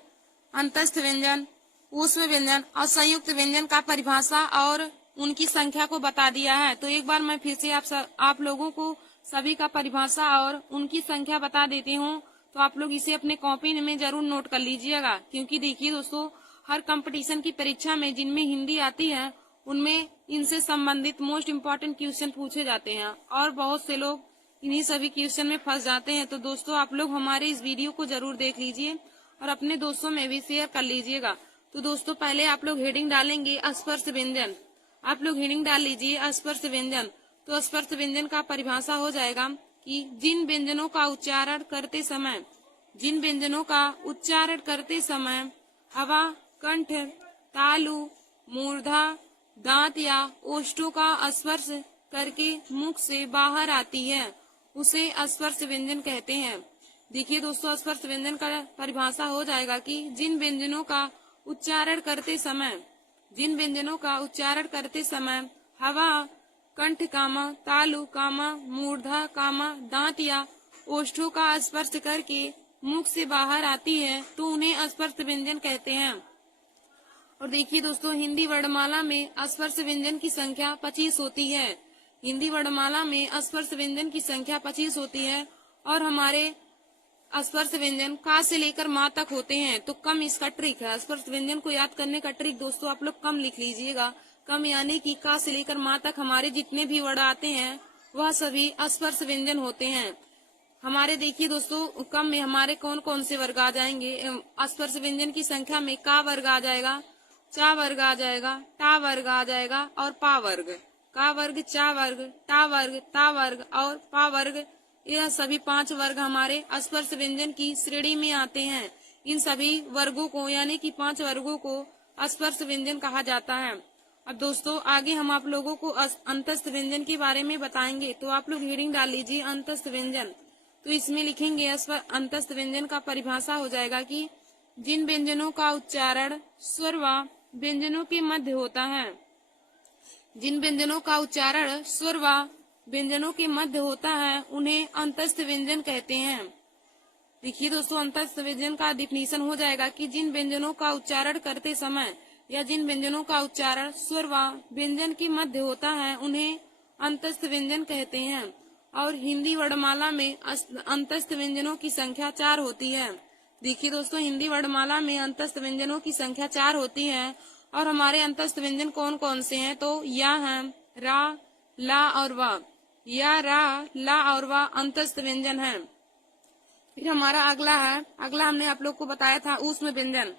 अंतस्थ व्यंजन, ऊष्म व्यंजन और संयुक्त व्यंजन का परिभाषा और उनकी संख्या को बता दिया है। तो एक बार मैं फिर से आप लोगों को सभी का परिभाषा और उनकी संख्या बता देती हूँ। तो आप लोग इसे अपने कॉपी में जरूर नोट कर लीजिएगा, क्योंकि देखिए दोस्तों हर कंपटीशन की परीक्षा में जिनमें हिंदी आती है उनमें इनसे संबंधित मोस्ट इम्पोर्टेंट क्वेश्चन पूछे जाते हैं और बहुत से लोग इन्हीं सभी क्वेश्चन में फंस जाते हैं। तो दोस्तों आप लोग हमारे इस वीडियो को जरूर देख लीजिए और अपने दोस्तों में भी शेयर कर लीजिएगा। तो दोस्तों पहले आप लोग हेडिंग डालेंगे स्पर्श व्यंजन। आप लोग हेडिंग डाल लीजिए स्पर्श व्यंजन। तो स्पर्श व्यंजन का परिभाषा हो जाएगा कि जिन व्यंजनों का उच्चारण करते समय हवा कंठ, तालु, मूर्धा, दांत या ओष्ठों का स्पर्श करके मुख से बाहर आती है उसे स्पर्श व्यंजन कहते हैं। देखिए दोस्तों स्पर्श व्यंजन का परिभाषा हो जाएगा कि जिन व्यंजनों का उच्चारण करते समय हवा कंठ कामा, तालु कामा, मूर्धा कामा, दांत या ओष्ठों का स्पर्श करके मुख से बाहर आती है तो उन्हें स्पर्श व्यंजन कहते हैं। और देखिए दोस्तों हिंदी वर्णमाला में स्पर्श व्यंजन की संख्या 25 होती है। हिंदी वर्णमाला में स्पर्श व्यंजन की संख्या 25 होती है और हमारे स्पर्श व्यंजन का से लेकर माँ तक होते हैं। तो कम इसका ट्रिक है। स्पर्श व्यंजन को याद करने का ट्रिक दोस्तों आप लोग कम लिख लीजिएगा। कम यानी कि का से लेकर माँ तक हमारे जितने भी वर्ड आते हैं वह सभी स्पर्श व्यंजन होते हैं। हमारे देखिए दोस्तों कम में हमारे कौन कौन से वर्ग आ जाएंगे। स्पर्श व्यंजन की संख्या में का वर्ग आ जाएगा, चा वर्ग आ जाएगा, टा वर्ग आ जाएगा और पा वर्ग। का वर्ग, चा वर्ग, टा वर्ग, ता वर्ग और पा वर्ग, यह सभी 5 वर्ग हमारे स्पर्श व्यंजन की श्रेणी में आते हैं। इन सभी वर्गों को यानी कि 5 वर्गों को स्पर्श व्यंजन कहा जाता है। अब दोस्तों आगे हम आप लोगों को अंतस्थ व्यंजन के बारे में बताएंगे। तो आप लोग हेडिंग डाल लीजिए अंतस्थ व्यंजन। तो इसमें लिखेंगे अंतस्थ व्यंजन का परिभाषा हो जाएगा कि जिन व्यंजनों का उच्चारण स्वर व व्यंजनों के मध्य होता है, जिन व्यंजनों का उच्चारण स्वर व व्यंजनों के मध्य होता है उन्हें अंतस्थ व्यंजन कहते हैं। देखिए दोस्तों अंतस्थ व्यंजन का डिफिनीशन हो जाएगा कि जिन व्यंजनों का उच्चारण करते समय या जिन व्यंजनों का उच्चारण स्वर व व्यंजन के मध्य होता है उन्हें अंतस्थ व्यंजन कहते हैं। और हिंदी वर्णमाला में अंतस्थ व्यंजनों की संख्या 4 होती है। देखिए दोस्तों हिंदी वर्णमाला में अंतस्थ व्यंजनों की संख्या 4 होती है और हमारे अंतस्थ व्यंजन कौन कौन से हैं तो या है रा, ला और वा। या, रा, ला और वा अंतस्थ व्यंजन है। फिर हमारा अगला हमने आप लोग को बताया था ऊष्म व्यंजन।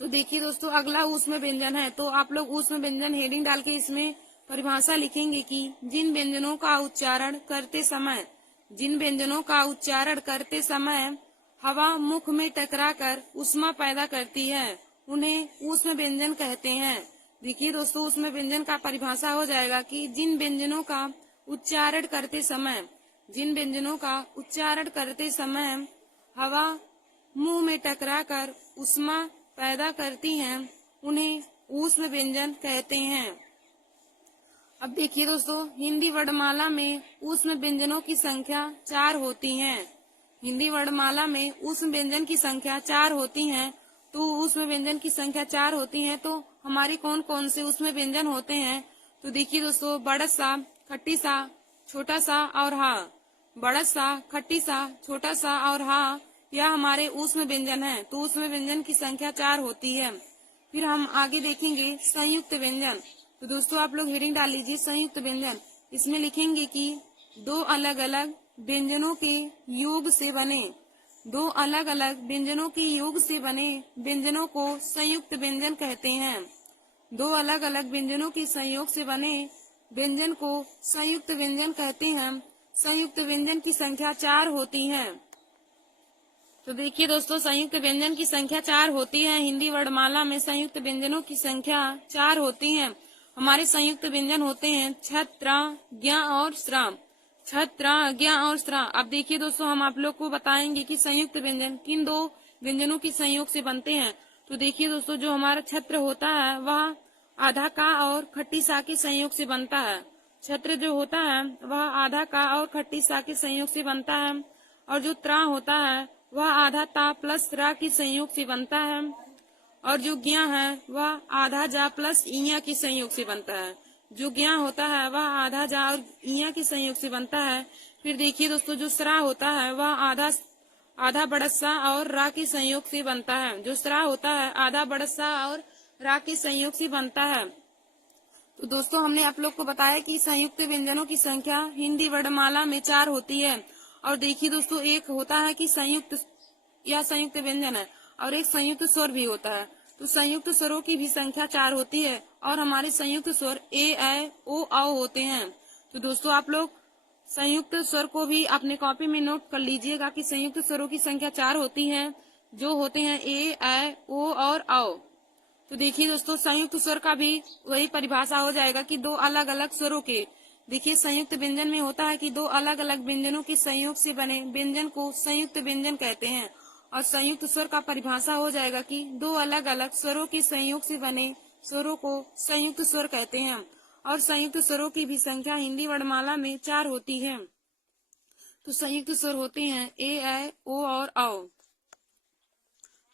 तो देखिए दोस्तों अगला ऊष्म व्यंजन है। तो आप लोग ऊष्म व्यंजन हेडिंग डाल के इसमें परिभाषा लिखेंगे कि जिन व्यंजनों का उच्चारण करते समय हवा मुख में टकराकर ऊष्मा पैदा करती है उन्हें ऊष्म व्यंजन कहते हैं। देखिए दोस्तों ऊष्म व्यंजन का परिभाषा हो जाएगा कि जिन व्यंजनों का उच्चारण करते समय हवा मुंह में टकराकर ऊष्मा पैदा करती हैं उन्हें ऊष्म व्यंजन कहते हैं। अब देखिए दोस्तों हिंदी वर्णमाला में ऊष्म व्यंजनों की संख्या 4 होती है। हिंदी वर्णमाला में ऊष्म व्यंजन की संख्या 4 होती है। तो ऊष्म व्यंजन की संख्या 4 होती है तो हमारे कौन कौन से ऊष्म व्यंजन होते हैं तो देखिए दोस्तों बड़ा सा, खट्टी सा, छोटा सा और हा। बड़ा सा, खट्टी सा, छोटा सा और हा यह हमारे ऊष्म व्यंजन है। तो ऊष्म व्यंजन की संख्या 4 होती है। फिर हम आगे देखेंगे संयुक्त व्यंजन। तो दोस्तों आप लोग हेडिंग डाल लीजिए संयुक्त व्यंजन। इसमें लिखेंगे कि 2 अलग अलग व्यंजनों के योग से बने व्यंजनों को संयुक्त व्यंजन कहते हैं। 2 अलग अलग व्यंजनों के संयोग से बने व्यंजन को संयुक्त व्यंजन कहते हैं। संयुक्त व्यंजन की संख्या 4 होती है। तो देखिए दोस्तों संयुक्त व्यंजन की संख्या 4 होती है। हिंदी वर्णमाला में संयुक्त व्यंजनों की संख्या 4 होती है। हमारे संयुक्त व्यंजन होते हैं छत्र, ज्ञ और श्राम। छत्र, ज्ञ और श्राम। अब देखिए दोस्तों हम आप लोग को बताएंगे कि संयुक्त व्यंजन किन 2 व्यंजनों के संयोग से बनते हैं। तो देखिए दोस्तों जो हमारा छत्र होता है वह आधा का और खट्टी सा के संयोग से बनता है। छत्र जो होता है वह आधा का और खट्टी सा के संयोग से बनता है। और जो त्रा होता है वह आधा ता प्लस रा के संयोग से बनता है। और जो ज्ञ है वह आधा जा प्लस इया के संयोग से बनता है। जो ज्ञ होता है वह आधा जा और इया के संयोग से बनता है। फिर देखिए दोस्तों जो सरा होता है वह आधा बड़स्सा और रा के संयोग से बनता है। जो स्रा होता है आधा बड़स्सा और रा के संयोग से बनता है। तो दोस्तों हमने आप लोग को बताया कि संयुक्त व्यंजनों की संख्या हिंदी वर्णमाला में 4 होती है। और देखिए दोस्तों, एक होता है कि संयुक्त या संयुक्त व्यंजन है और एक संयुक्त स्वर भी होता है। तो संयुक्त स्वरों की भी संख्या 4 होती है और हमारे संयुक्त स्वर ए, ऐ, ओ, औ होते हैं। तो दोस्तों आप लोग संयुक्त स्वर को भी अपने कॉपी में नोट कर लीजिएगा कि संयुक्त स्वरों की संख्या 4 होती है, जो होते हैं ए, ऐ, ओ और औ। तो देखिए दोस्तों, संयुक्त स्वर का भी वही परिभाषा हो जाएगा कि दो अलग अलग स्वरों के। देखिए संयुक्त व्यंजन में होता है कि दो अलग अलग व्यंजनों के संयोग से बने व्यंजन को संयुक्त व्यंजन कहते हैं। और संयुक्त स्वर का परिभाषा हो जाएगा कि दो अलग अलग स्वरों के संयोग से बने स्वरों को संयुक्त स्वर कहते हैं। और संयुक्त स्वरों की भी संख्या हिंदी वर्णमाला में 4 होती है। तो संयुक्त स्वर होते हैं ए, ऐ, ओ और औ।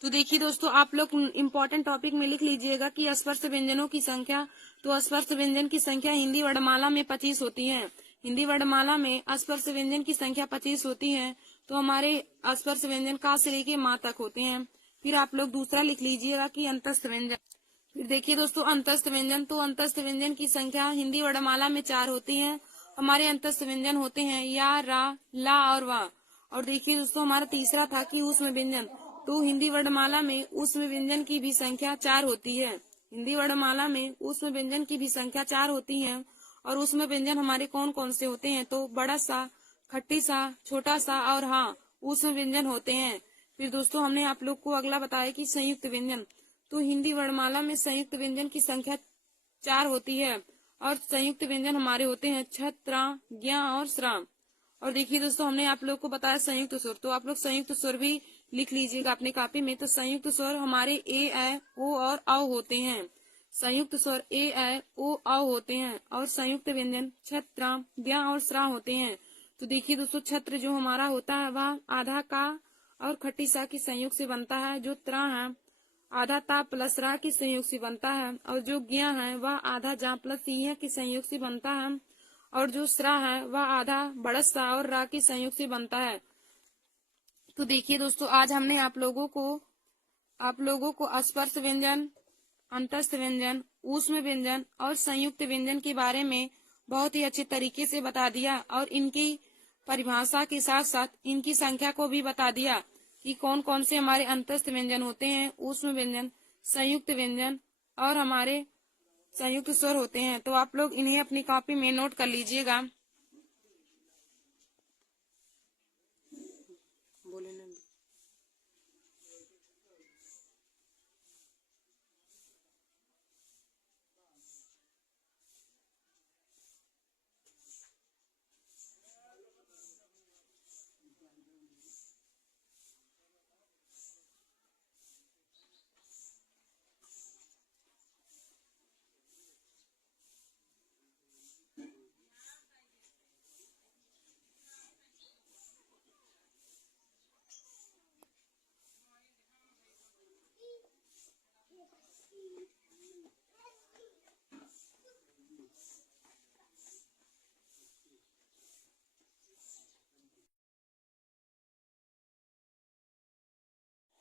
तो देखिए दोस्तों, आप लोग इम्पोर्टेंट टॉपिक में लिख लीजिएगा कि स्पर्श व्यंजनों की संख्या। तो स्पर्श व्यंजन की संख्या हिंदी वर्णमाला में 25 होती है। हिंदी वर्णमाला में स्पर्श व्यंजन की संख्या 25 होती है। तो हमारे स्पर्श व्यंजन का से लेके माँ तक होते हैं। फिर आप लोग दूसरा लिख लीजिएगा कि अंतस्थ व्यंजन। फिर देखिए दोस्तों, अंतस्थ व्यंजन। तो अंतस्थ व्यंजन की संख्या हिंदी वर्णमाला में 4 होती है। हमारे अंतस्थ व्यंजन होते हैं या, रा, ला और वा। और देखिए दोस्तों, हमारा तीसरा था कि ऊष्म व्यंजन। तो हिंदी वर्णमाला में ऊष्म व्यंजन की भी संख्या 4 होती है। हिंदी वर्णमाला में ऊष्म व्यंजन की भी संख्या 4 होती है। और ऊष्म व्यंजन हमारे कौन कौन से होते हैं? तो बड़ा सा, खट्टी सा, छोटा सा और हाँ ऊष्म व्यंजन होते हैं। फिर दोस्तों हमने आप लोग को अगला बताया कि संयुक्त व्यंजन। तो हिंदी वर्णमाला में संयुक्त व्यंजन की संख्या 4 होती है। और संयुक्त व्यंजन हमारे होते हैं छ, त्रा, ज्ञ और स्रा। और देखिए दोस्तों, हमने आप लोग को बताया संयुक्त स्वर। तो आप लोग संयुक्त स्वर भी लिख लीजिएगा अपने कॉपी में। तो संयुक्त स्वर हमारे ए, ऐ, ओ और औ होते हैं। संयुक्त स्वर ए, ऐ, ओ, औ होते हैं। और संयुक्त व्यंजन छ, त्रा, ज्ञ और स्रा होते हैं। तो देखिए दोस्तों, छत्र जो हमारा होता है वह आधा का और खट्टी सा के संयोग से बनता है। जो त्रा है आधा ता प्लस रा के संयोग से बनता है। और जो ज्ञ है वह आधा जा प्लस ई के संयोग से बनता है। और जो स्रा है वह आधा बड़स सा और रा के संयोग से बनता है। तो देखिए दोस्तों, आज हमने आप लोगों को स्पर्श व्यंजन, अंतस्थ व्यंजन, ऊष्म व्यंजन और संयुक्त व्यंजन के बारे में बहुत ही अच्छे तरीके से बता दिया। और इनकी परिभाषा के साथ साथ इनकी संख्या को भी बता दिया कि कौन कौन से हमारे अंतस्थ व्यंजन होते हैं, ऊष्म व्यंजन, संयुक्त व्यंजन और हमारे संयुक्त स्वर होते हैं। तो आप लोग इन्हें अपनी कॉपी में नोट कर लीजिएगा।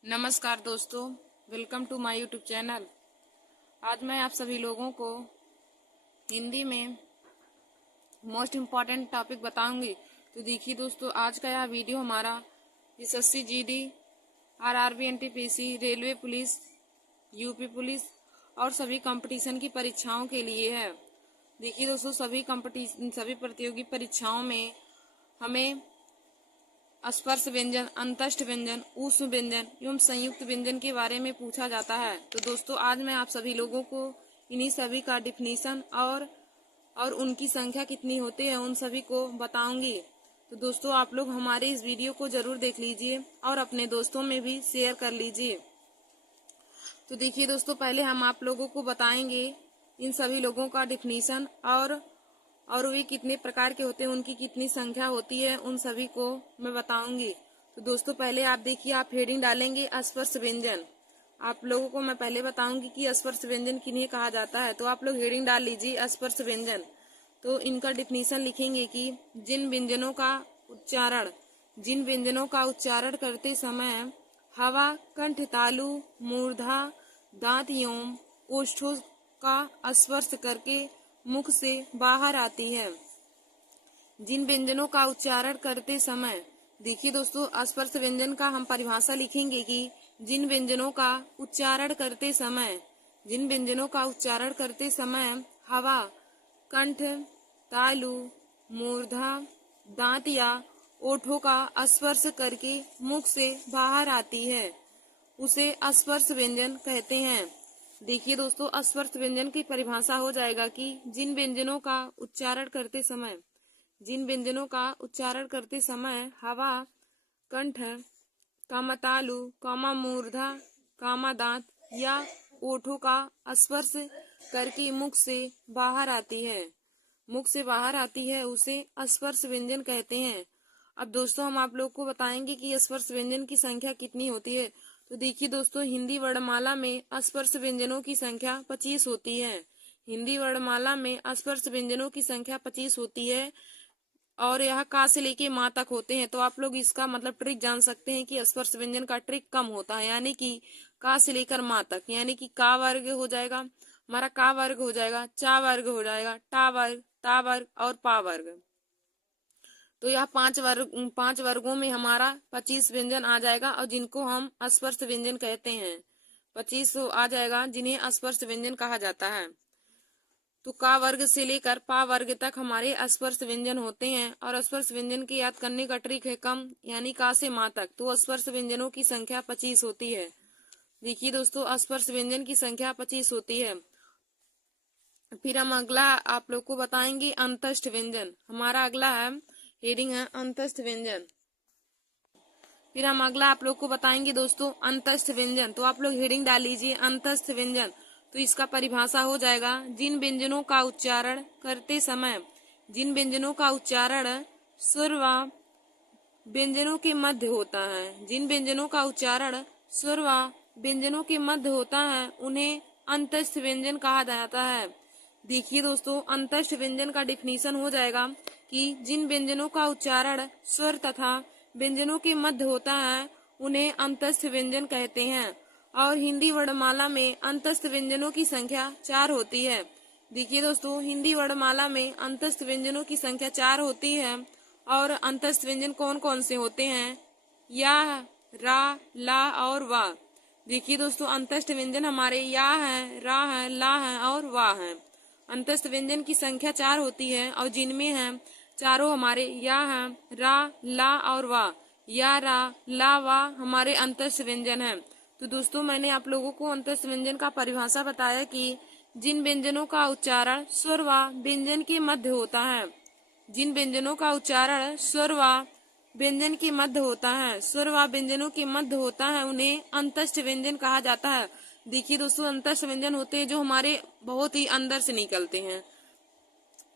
नमस्कार दोस्तों, welcome to my YouTube channel. आज मैं आप सभी लोगों को हिंदी में मोस्ट इम्पॉर्टेंट टॉपिक बताऊंगी। तो देखिए दोस्तों, आज का यह वीडियो हमारा SSC GD, RRB, NTPC, railway police, UP police और सभी कंपटीशन की परीक्षाओं के लिए है। देखिए दोस्तों, सभी प्रतियोगी परीक्षाओं में हमें स्पर्श व्यंजन, अंतस्थ व्यंजन, ऊष्म व्यंजन एवं संयुक्त व्यंजन के बारे में पूछा जाता है। तो दोस्तों, आज मैं आप सभी लोगों को इन्हीं सभी का डिफिनीशन और उनकी संख्या कितनी होती है उन सभी को बताऊंगी। तो दोस्तों, आप लोग हमारे इस वीडियो को जरूर देख लीजिए और अपने दोस्तों में भी शेयर कर लीजिए। तो देखिए दोस्तों, पहले हम आप लोगों को बताएंगे इन सभी लोगों का डिफिनीशन और वे कितने प्रकार के होते हैं, उनकी कितनी संख्या होती है, उन सभी को मैं बताऊंगी। तो दोस्तों, पहले आप देखिए, आप हेडिंग डालेंगे स्पर्श व्यंजन। आप लोगों को मैं पहले बताऊंगी कि स्पर्श व्यंजन किन्हें कहा जाता है। तो आप लोग हेडिंग डाल लीजिए स्पर्श व्यंजन। तो इनका डिफिनीशन लिखेंगे कि जिन व्यंजनों का उच्चारण जिन व्यंजनों का उच्चारण करते समय हवा कंठ तालु मूर्धा दांत एवं ओष्ठों का स्पर्श करके मुख से बाहर आती है। जिन व्यंजनों का उच्चारण करते समय, देखिए दोस्तों स्पर्श व्यंजन का हम परिभाषा लिखेंगे कि जिन व्यंजनों का उच्चारण करते समय, जिन व्यंजनों का उच्चारण करते समय हवा कंठ तालु मूर्धा दांत या ओठों का स्पर्श करके मुख से बाहर आती है, उसे स्पर्श व्यंजन कहते हैं। देखिए दोस्तों स्पर्श व्यंजन की परिभाषा हो जाएगा कि जिन व्यंजनों का उच्चारण करते समय, जिन व्यंजनों का उच्चारण करते समय हवा कंठ कामा तालु कामा मूर्धा कामा दांत या ओठों का स्पर्श करके मुख से बाहर आती है, मुख से बाहर आती है, उसे स्पर्श व्यंजन कहते हैं। अब दोस्तों हम आप लोग को बताएंगे कि स्पर्श व्यंजन की संख्या कितनी होती है। तो देखिए दोस्तों हिंदी वर्णमाला में स्पर्श व्यंजनों की संख्या 25 होती है। हिंदी वर्णमाला में स्पर्श व्यंजनों की संख्या 25 होती है और यह का से लेके माँ तक होते हैं। तो आप लोग इसका मतलब ट्रिक जान सकते हैं कि स्पर्श व्यंजन का ट्रिक कम होता है, यानी कि का से लेकर माँ तक, यानी कि का वर्ग हो जाएगा हमारा, का वर्ग हो जाएगा, चा वर्ग हो जाएगा, टा वर्ग, ता वर्ग और पा वर्ग। तो यह पांच वर्गों में हमारा 25 व्यंजन आ जाएगा और जिनको हम स्पर्श व्यंजन कहते हैं। 25 आ जाएगा जिन्हें स्पर्श व्यंजन कहा जाता है। तो का वर्ग से लेकर पा वर्ग तक हमारे स्पर्श व्यंजन होते हैं और स्पर्श व्यंजन की याद करने का ट्रिक है कम, यानी का से माँ तक। तो स्पर्श व्यंजनों की संख्या 25 होती है। देखिए दोस्तों स्पर्श व्यंजन की संख्या 25 होती है। फिर हम अगला आप लोग को बताएंगे अंतस्थ व्यंजन। हमारा अगला है हेडिंग है अंतस्थ व्यंजन। फिर हम अगला आप लोग को बताएंगे दोस्तों अंतस्थ व्यंजन। तो आप लोग हेडिंग डाल लीजिए अंतस्थ व्यंजन। तो इसका परिभाषा हो जाएगा जिन व्यंजनों का उच्चारण करते समय, जिन व्यंजनों का उच्चारण स्वर व व्यंजनों के मध्य होता है, जिन व्यंजनों का उच्चारण स्वर व व्यंजनों के मध्य होता है उन्हें अंतस्थ व्यंजन कहा जाता है। देखिए दोस्तों अंतस्थ व्यंजन का डिफिनीशन हो जाएगा कि जिन व्यंजनों का उच्चारण स्वर तथा व्यंजनों के मध्य होता है उन्हें अंतस्थ व्यंजन कहते हैं। और हिंदी वर्णमाला में अंतस्थ व्यंजनों की संख्या 4 होती है। देखिए दोस्तों हिंदी वर्णमाला में अंतस्थ व्यंजनों की संख्या 4 होती है और अंतस्थ व्यंजन कौन कौन से होते हैं, या, रा, ला और वा। देखिए दोस्तों अंतस्थ व्यंजन हमारे या है, रा है, ला है और वा है। अंतस्थ व्यंजन की संख्या 4 होती है और जिनमें है चारों हमारे या है, रा, ला और वा। या, रा, ला, वा हमारे अंतस्थ व्यंजन है। तो दोस्तों मैंने आप लोगों को अंतस्थ व्यंजन का परिभाषा बताया कि जिन व्यंजनों का उच्चारण स्वर व व्यंजन के मध्य होता है, जिन व्यंजनों का उच्चारण स्वर व व्यंजन के मध्य होता है, स्वर व व्यंजनों के मध्य होता है उन्हें अंतस्थ व्यंजन कहा जाता है। देखिए दोस्तों अंतस्थ व्यंजन होते हैं जो हमारे बहुत ही अंदर से निकलते हैं,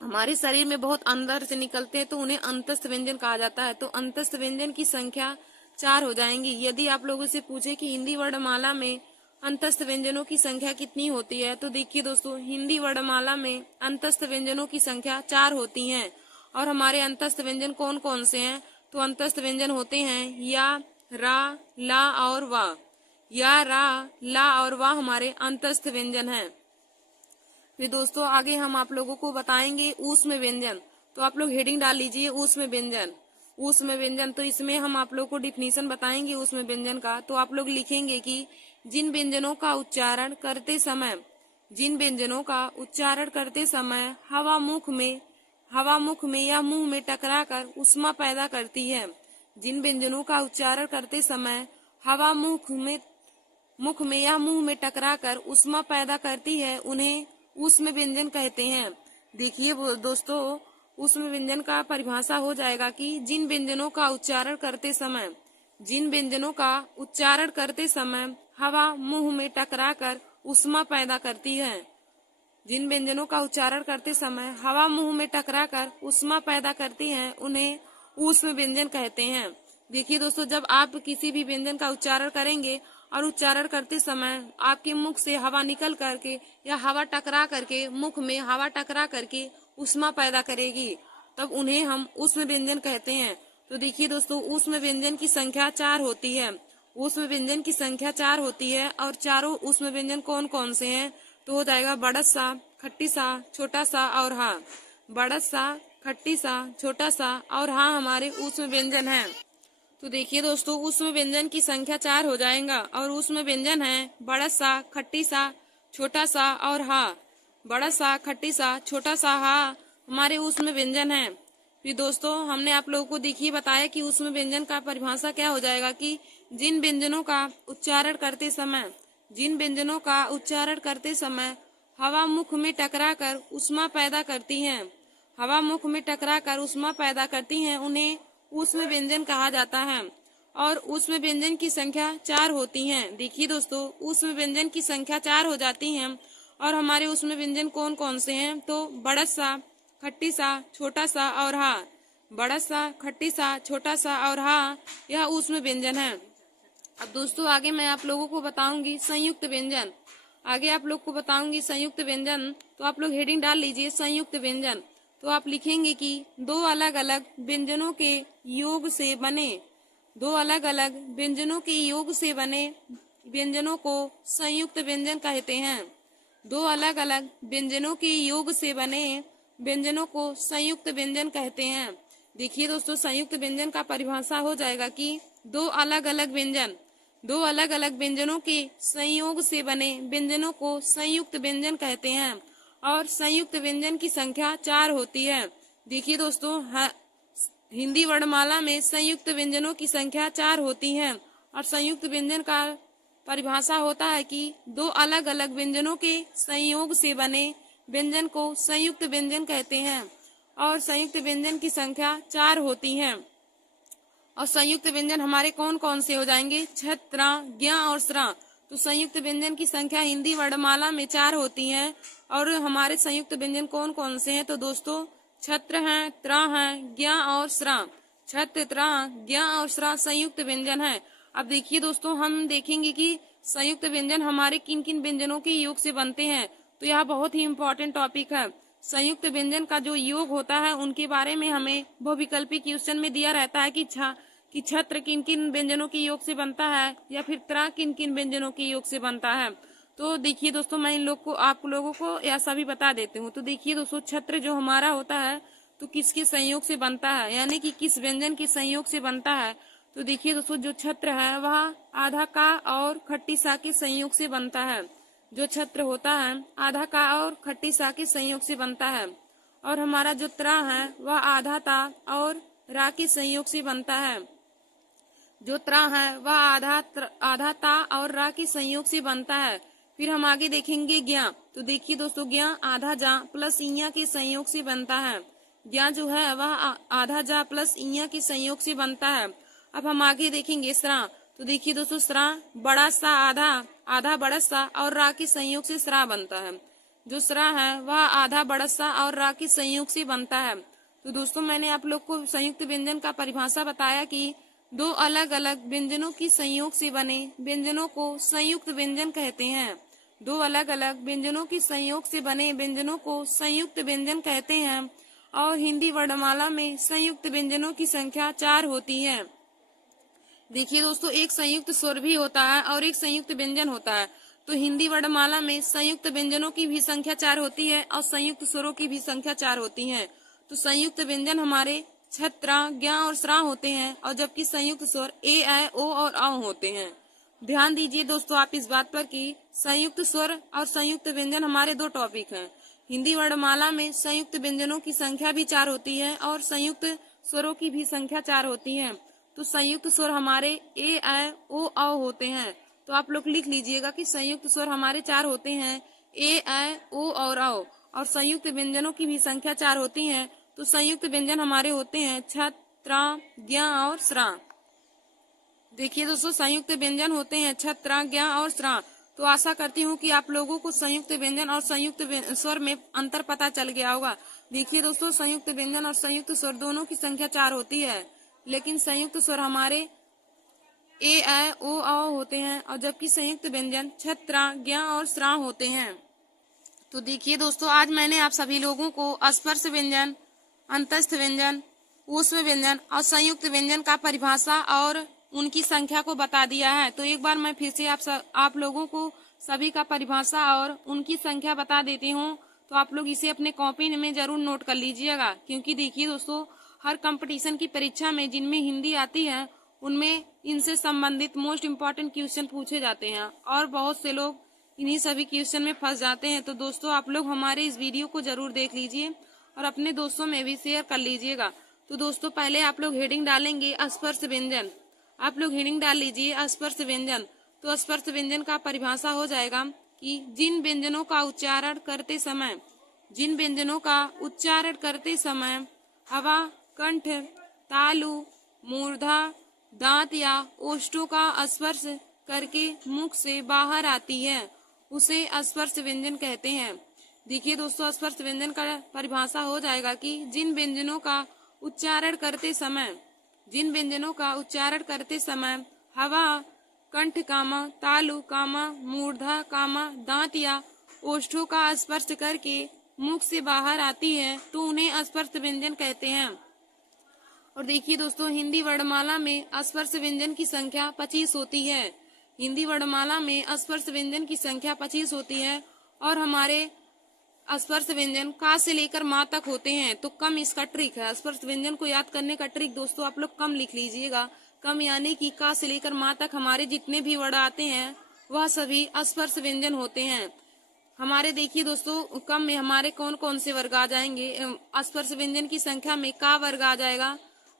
हमारे शरीर में बहुत अंदर से निकलते हैं, तो उन्हें अंतस्थ व्यंजन कहा जाता है। तो अंतस्थ व्यंजन की संख्या 4 हो जाएंगी। यदि आप लोगों से पूछे कि हिंदी वर्णमाला में अंतस्थ व्यंजनों की संख्या कितनी होती है, तो देखिए दोस्तों हिंदी वर्णमाला में अंतस्थ व्यंजनों की संख्या 4 होती है। और हमारे अंतस्थ व्यंजन कौन कौन से हैं, तो अंतस्थ व्यंजन होते हैं या, रा, ला और वा। या, रा, ला और वा हमारे अंतस्थ व्यंजन हैं। फिर दोस्तों आगे हम आप लोगों को बताएंगे ऊष्म व्यंजन। तो आप लोग हेडिंग डाल लीजिए ऊष्म व्यंजन। ऊष्म व्यंजन, तो इसमें हम आप लोग को डिफिनीशन बताएंगे ऊष्म व्यंजन का। तो आप लोग लिखेंगे कि जिन व्यंजनों का उच्चारण करते समय, जिन व्यंजनों का उच्चारण करते समय हवा मुख में या मुंह में टकराकर ऊष्मा पैदा करती है। जिन व्यंजनों का उच्चारण करते समय हवा मुख में या मुंह में टकराकर ऊष्मा पैदा करती है उन्हें ऊष्म व्यंजन कहते हैं। देखिए दोस्तों ऊष्म व्यंजन का परिभाषा हो जाएगा कि जिन व्यंजनों का उच्चारण करते समय, जिन व्यंजनों का उच्चारण करते समय हवा मुंह में टकराकर ऊष्मा पैदा करती है, जिन व्यंजनों का उच्चारण करते समय हवा मुंह में टकराकर ऊष्मा पैदा करती है उन्हें ऊष्म व्यंजन कहते हैं। देखिए दोस्तों जब आप किसी भी व्यंजन का उच्चारण करेंगे और उच्चारण करते समय आपके मुख से हवा निकल करके या हवा टकरा करके मुख में हवा टकरा करके ऊष्मा पैदा करेगी, तब उन्हें हम ऊष्म व्यंजन कहते हैं। तो देखिए दोस्तों ऊष्म व्यंजन की संख्या 4 होती है। ऊष्म व्यंजन की संख्या 4 होती है और चारों ऊष्म व्यंजन कौन कौन से हैं? तो हो जाएगा बड़ा सा, खट्टी सा, छोटा सा और हा। बड़ा सा, खट्टी सा, छोटा सा और हा हमारे ऊष्म व्यंजन हैं। तो देखिए दोस्तों ऊष्म व्यंजन की संख्या 4 हो जाएगा और ऊष्म व्यंजन है बड़ा सा, खट्टी सा, छोटा सा और हा। बड़ा सा, खट्टी सा, छोटा सा, हा हमारे ऊष्म व्यंजन है। फिर दोस्तों हमने आप लोगों को देखिए बताया कि ऊष्म व्यंजन का परिभाषा क्या हो जाएगा कि जिन व्यंजनों का उच्चारण करते समय हवा मुख में टकराकर ऊष्मा पैदा करती हैं, हवा मुख में टकराकर ऊष्मा पैदा करती हैं, उन्हें ऊष्म व्यंजन कहा जाता है। और ऊष्म व्यंजन की संख्या 4 होती हैं। देखिए दोस्तों ऊष्म व्यंजन की संख्या 4 हो जाती हैं और हमारे ऊष्म व्यंजन कौन कौन से हैं? तो बड़ा सा, खट्टी सा, छोटा सा और हा। बड़ा सा, खट्टी सा, छोटा सा और हा यह ऊष्म व्यंजन है। अब दोस्तों आगे मैं आप लोगों को बताऊंगी संयुक्त व्यंजन। तो आप लोग हेडिंग डाल लीजिए संयुक्त व्यंजन। तो आप लिखेंगे कि दो अलग अलग व्यंजनों के योग से बने व्यंजनों को संयुक्त व्यंजन कहते हैं। दो अलग अलग व्यंजनों के योग से बने व्यंजनों को संयुक्त व्यंजन कहते हैं। देखिए दोस्तों संयुक्त व्यंजन का परिभाषा हो जाएगा कि दो अलग अलग व्यंजनों के संयोग से बने व्यंजनों को संयुक्त व्यंजन कहते हैं और संयुक्त व्यंजन की संख्या 4 होती है। देखिए दोस्तों हिंदी वर्णमाला में संयुक्त व्यंजनों की संख्या 4 होती है और संयुक्त व्यंजन का परिभाषा होता है कि दो अलग अलग व्यंजनों के संयोग से बने व्यंजन को संयुक्त व्यंजन कहते हैं और संयुक्त व्यंजन की संख्या 4 होती है। और संयुक्त व्यंजन हमारे कौन कौन से हो जाएंगे? छ, त्रा, ज्ञ और स्रा। तो संयुक्त व्यंजन की संख्या हिंदी वर्णमाला में 4 होती है और हमारे संयुक्त व्यंजन कौन कौन से हैं? तो दोस्तों छत्र हैं, त्रा हैं, ज्ञ और स्रा। छत्र, त्रा, ज्ञ और स्रा संयुक्त व्यंजन है। अब देखिए दोस्तों हम देखेंगे कि संयुक्त व्यंजन हमारे किन किन व्यंजनों के योग से बनते हैं। तो यह बहुत ही इम्पोर्टेंट टॉपिक है। संयुक्त व्यंजन का जो योग होता है उनके बारे में हमें बहुविकल्पी क्वेश्चन में दिया रहता है कि छत्र किन किन व्यंजनों के योग से बनता है या फिर त्रा किन किन व्यंजनों के योग से बनता है। तो देखिए दोस्तों मैं आप लोगों को यह सभी बता देती हूँ। तो देखिए दोस्तों छत्र जो हमारा होता है तो किसके संयोग से बनता है, यानी कि किस व्यंजन के संयोग से बनता है। तो देखिए दोस्तों जो छत्र है वह आधा का और खट्टी सा के संयोग से बनता है। जो छत्र होता है आधा का और खट्टी सा के संयोग से बनता है। और हमारा जो त्रा है वह आधा ता और रा के संयोग से बनता है। जो त्रा है वह आधा ता और रा के संयोग से बनता है। फिर हम आगे देखेंगे ज्ञ। तो देखिए दोस्तों ज्ञ आधा जा प्लस इया के संयोग से बनता है। ज्ञ जो है वह आधा जा प्लस इया के संयोग से बनता है। अब हम आगे देखेंगे स्रा। तो देखिए दोस्तों स्रा बड़ा सा आधा बड़ा सा और रा के संयोग से स्रा बनता है। जो स्रा है वह आधा बड़ा सा और रा के संयोग से बनता है। तो दोस्तों मैंने आप लोग को संयुक्त व्यंजन का परिभाषा बताया कि दो अलग अलग व्यंजनों की संयोग से बने व्यंजनों को संयुक्त व्यंजन कहते हैं। दो अलग अलग व्यंजनों की संयोग से बने व्यंजनों को संयुक्त व्यंजन कहते हैं और हिंदी वर्णमाला में संयुक्त व्यंजनों की संख्या 4 होती है। देखिए दोस्तों एक संयुक्त स्वर भी होता है और एक संयुक्त व्यंजन होता है। तो हिंदी वर्णमाला में संयुक्त व्यंजनों की भी संख्या 4 होती है और संयुक्त स्वरों की भी संख्या 4 होती है। तो संयुक्त व्यंजन हमारे छत्रा, ज्ञ और स्रा होते हैं और जबकि संयुक्त स्वर ए, ऐ, ओ और औ होते हैं। ध्यान दीजिए दोस्तों आप इस बात पर कि संयुक्त स्वर और संयुक्त व्यंजन हमारे 2 टॉपिक हैं। हिंदी वर्णमाला में संयुक्त व्यंजनों की संख्या भी 4 होती है और संयुक्त स्वरों की भी संख्या 4 होती है। तो संयुक्त स्वर हमारे ए, ऐ, ओ, औ होते हैं। तो आप लोग लिख लीजिएगा कि संयुक्त स्वर हमारे 4 होते हैं, ए, ऐ, ओ और औ। और संयुक्त व्यंजनों की भी संख्या 4 होती है। तो संयुक्त व्यंजन हमारे होते हैं छ, त्रा, ज्ञ और स्रा। देखिए दोस्तों संयुक्त व्यंजन होते हैं छ, त्रा, ज्ञ और स्रा। तो आशा करती हूँ कि आप लोगों को संयुक्त व्यंजन और संयुक्त स्वर में अंतर पता चल गया होगा। देखिए दोस्तों संयुक्त व्यंजन और संयुक्त स्वर दोनों की संख्या 4 होती है, लेकिन संयुक्त स्वर हमारे ए, ऐ, ओ, औ होते हैं और जबकि संयुक्त व्यंजन छ, त्रा, ज्ञ और स्रा होते हैं। तो देखिए दोस्तों आज मैंने आप सभी लोगों को स्पर्श व्यंजन, अंतस्थ व्यंजन, ऊष्म व्यंजन और संयुक्त व्यंजन का परिभाषा और उनकी संख्या को बता दिया है। तो एक बार मैं फिर से आप लोगों को सभी का परिभाषा और उनकी संख्या बता देती हूँ। तो आप लोग इसे अपने कॉपी में जरूर नोट कर लीजिएगा, क्योंकि देखिए दोस्तों, हर कंपटीशन की परीक्षा में जिनमें हिंदी आती है उनमें इनसे संबंधित मोस्ट इम्पोर्टेंट क्वेश्चन पूछे जाते हैं और बहुत से लोग इन्हीं सभी क्वेश्चन में फंस जाते हैं। तो दोस्तों, आप लोग हमारे इस वीडियो को जरूर देख लीजिए और अपने दोस्तों में भी शेयर कर लीजिएगा। तो दोस्तों, पहले आप लोग हेडिंग डालेंगे स्पर्श व्यंजन। आप लोग हेडिंग डाल लीजिए स्पर्श व्यंजन। तो स्पर्श व्यंजन का परिभाषा हो जाएगा कि जिन व्यंजनों का उच्चारण करते समय हवा कंठ, तालु, मूर्धा, दांत या ओष्ठों का स्पर्श करके मुख से बाहर आती है, उसे स्पर्श व्यंजन कहते हैं। देखिए दोस्तों, स्पर्श व्यंजन का परिभाषा हो जाएगा कि जिन व्यंजनों का उच्चारण करते समय हवा कंठ कामा, तालु कामा, मूर्धा कामा, दांत या ओष्ठों का स्पर्श करके मुख से बाहर आती है तो उन्हें स्पर्श व्यंजन कहते हैं। और देखिए दोस्तों, हिंदी वर्णमाला में स्पर्श व्यंजन की संख्या 25 होती है। हिंदी वर्णमाला में स्पर्श व्यंजन की संख्या 25 होती है और हमारे स्पर्श व्यंजन का से लेकर माँ तक होते हैं। तो कम इसका ट्रिक है। स्पर्श व्यंजन को याद करने का ट्रिक दोस्तों, आप लोग कम लिख लीजिएगा। कम यानी कि का से लेकर माँ तक हमारे जितने भी वर्ड आते हैं वह सभी स्पर्श व्यंजन होते हैं। हमारे देखिए दोस्तों, कम में हमारे कौन कौन से वर्ग आ जाएंगे। स्पर्श व्यंजन की संख्या में का वर्ग आ जाएगा,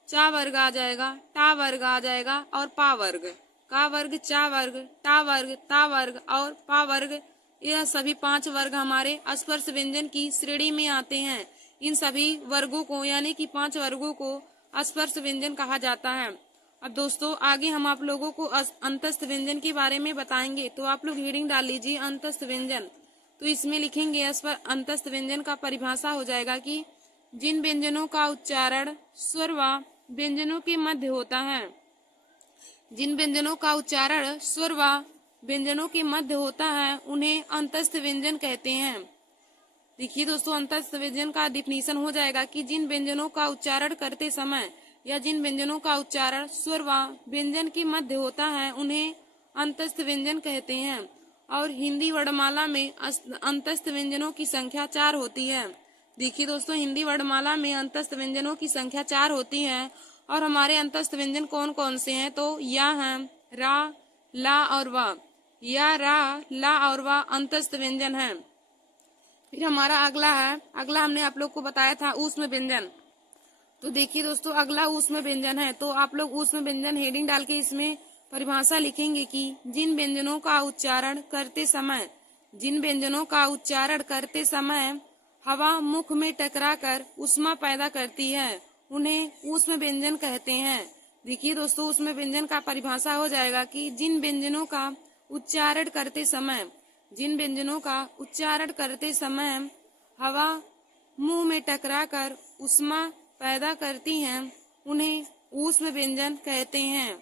चा वर्ग आ जाएगा, टा वर्ग आ जाएगा और पा वर्ग। का वर्ग, चा वर्ग, टा वर्ग, ता वर्ग और पा वर्ग, यह सभी 5 वर्ग हमारे स्पर्श व्यंजन की श्रेणी में आते हैं। इन सभी वर्गों को यानी कि 5 वर्गों को स्पर्श व्यंजन कहा जाता है। अब दोस्तों, आगे हम आप लोगों को अंतस्थ व्यंजन के बारे में बताएंगे। तो आप लोग हेडिंग डाल लीजिए अंतस्थ व्यंजन। तो इसमें लिखेंगे अंतस्थ व्यंजन का परिभाषा हो जाएगा कि जिन व्यंजनों का उच्चारण स्वर व व्यंजनों के मध्य होता है, उन्हें अंतस्थ व्यंजन कहते हैं। देखिए दोस्तों, अंतस्थ व्यंजन का डिफिनीशन हो जाएगा कि जिन व्यंजनों का उच्चारण करते समय या जिन व्यंजनों का उच्चारण स्वर व व्यंजन के मध्य होता है उन्हें अंतस्थ व्यंजन कहते हैं। और हिंदी वर्णमाला में अंतस्थ व्यंजनों की संख्या 4 होती है। देखिए दोस्तों, हिंदी वर्णमाला में अंतस्थ व्यंजनों की संख्या 4 होती है और हमारे अंतस्थ व्यंजन कौन कौन से हैं। तो या है रा, ला और वा। या, रा, ला और वा अंतस्थ व्यंजन है। फिर हमारा अगला हमने आप लोग को बताया था ऊष्म व्यंजन। तो देखिए दोस्तों, अगला ऊष्म व्यंजन है। तो आप लोग ऊष्म व्यंजन हेडिंग डाल के इसमें परिभाषा लिखेंगे कि जिन व्यंजनों का उच्चारण करते समय हवा मुख में टकराकर ऊष्मा पैदा करती है, उन्हें ऊष्म व्यंजन कहते हैं। देखिए दोस्तों, ऊष्म व्यंजन का परिभाषा हो जाएगा कि जिन व्यंजनों का उच्चारण करते समय हवा मुंह में टकराकर ऊष्मा पैदा करती हैं, उन्हें ऊष्म व्यंजन कहते हैं।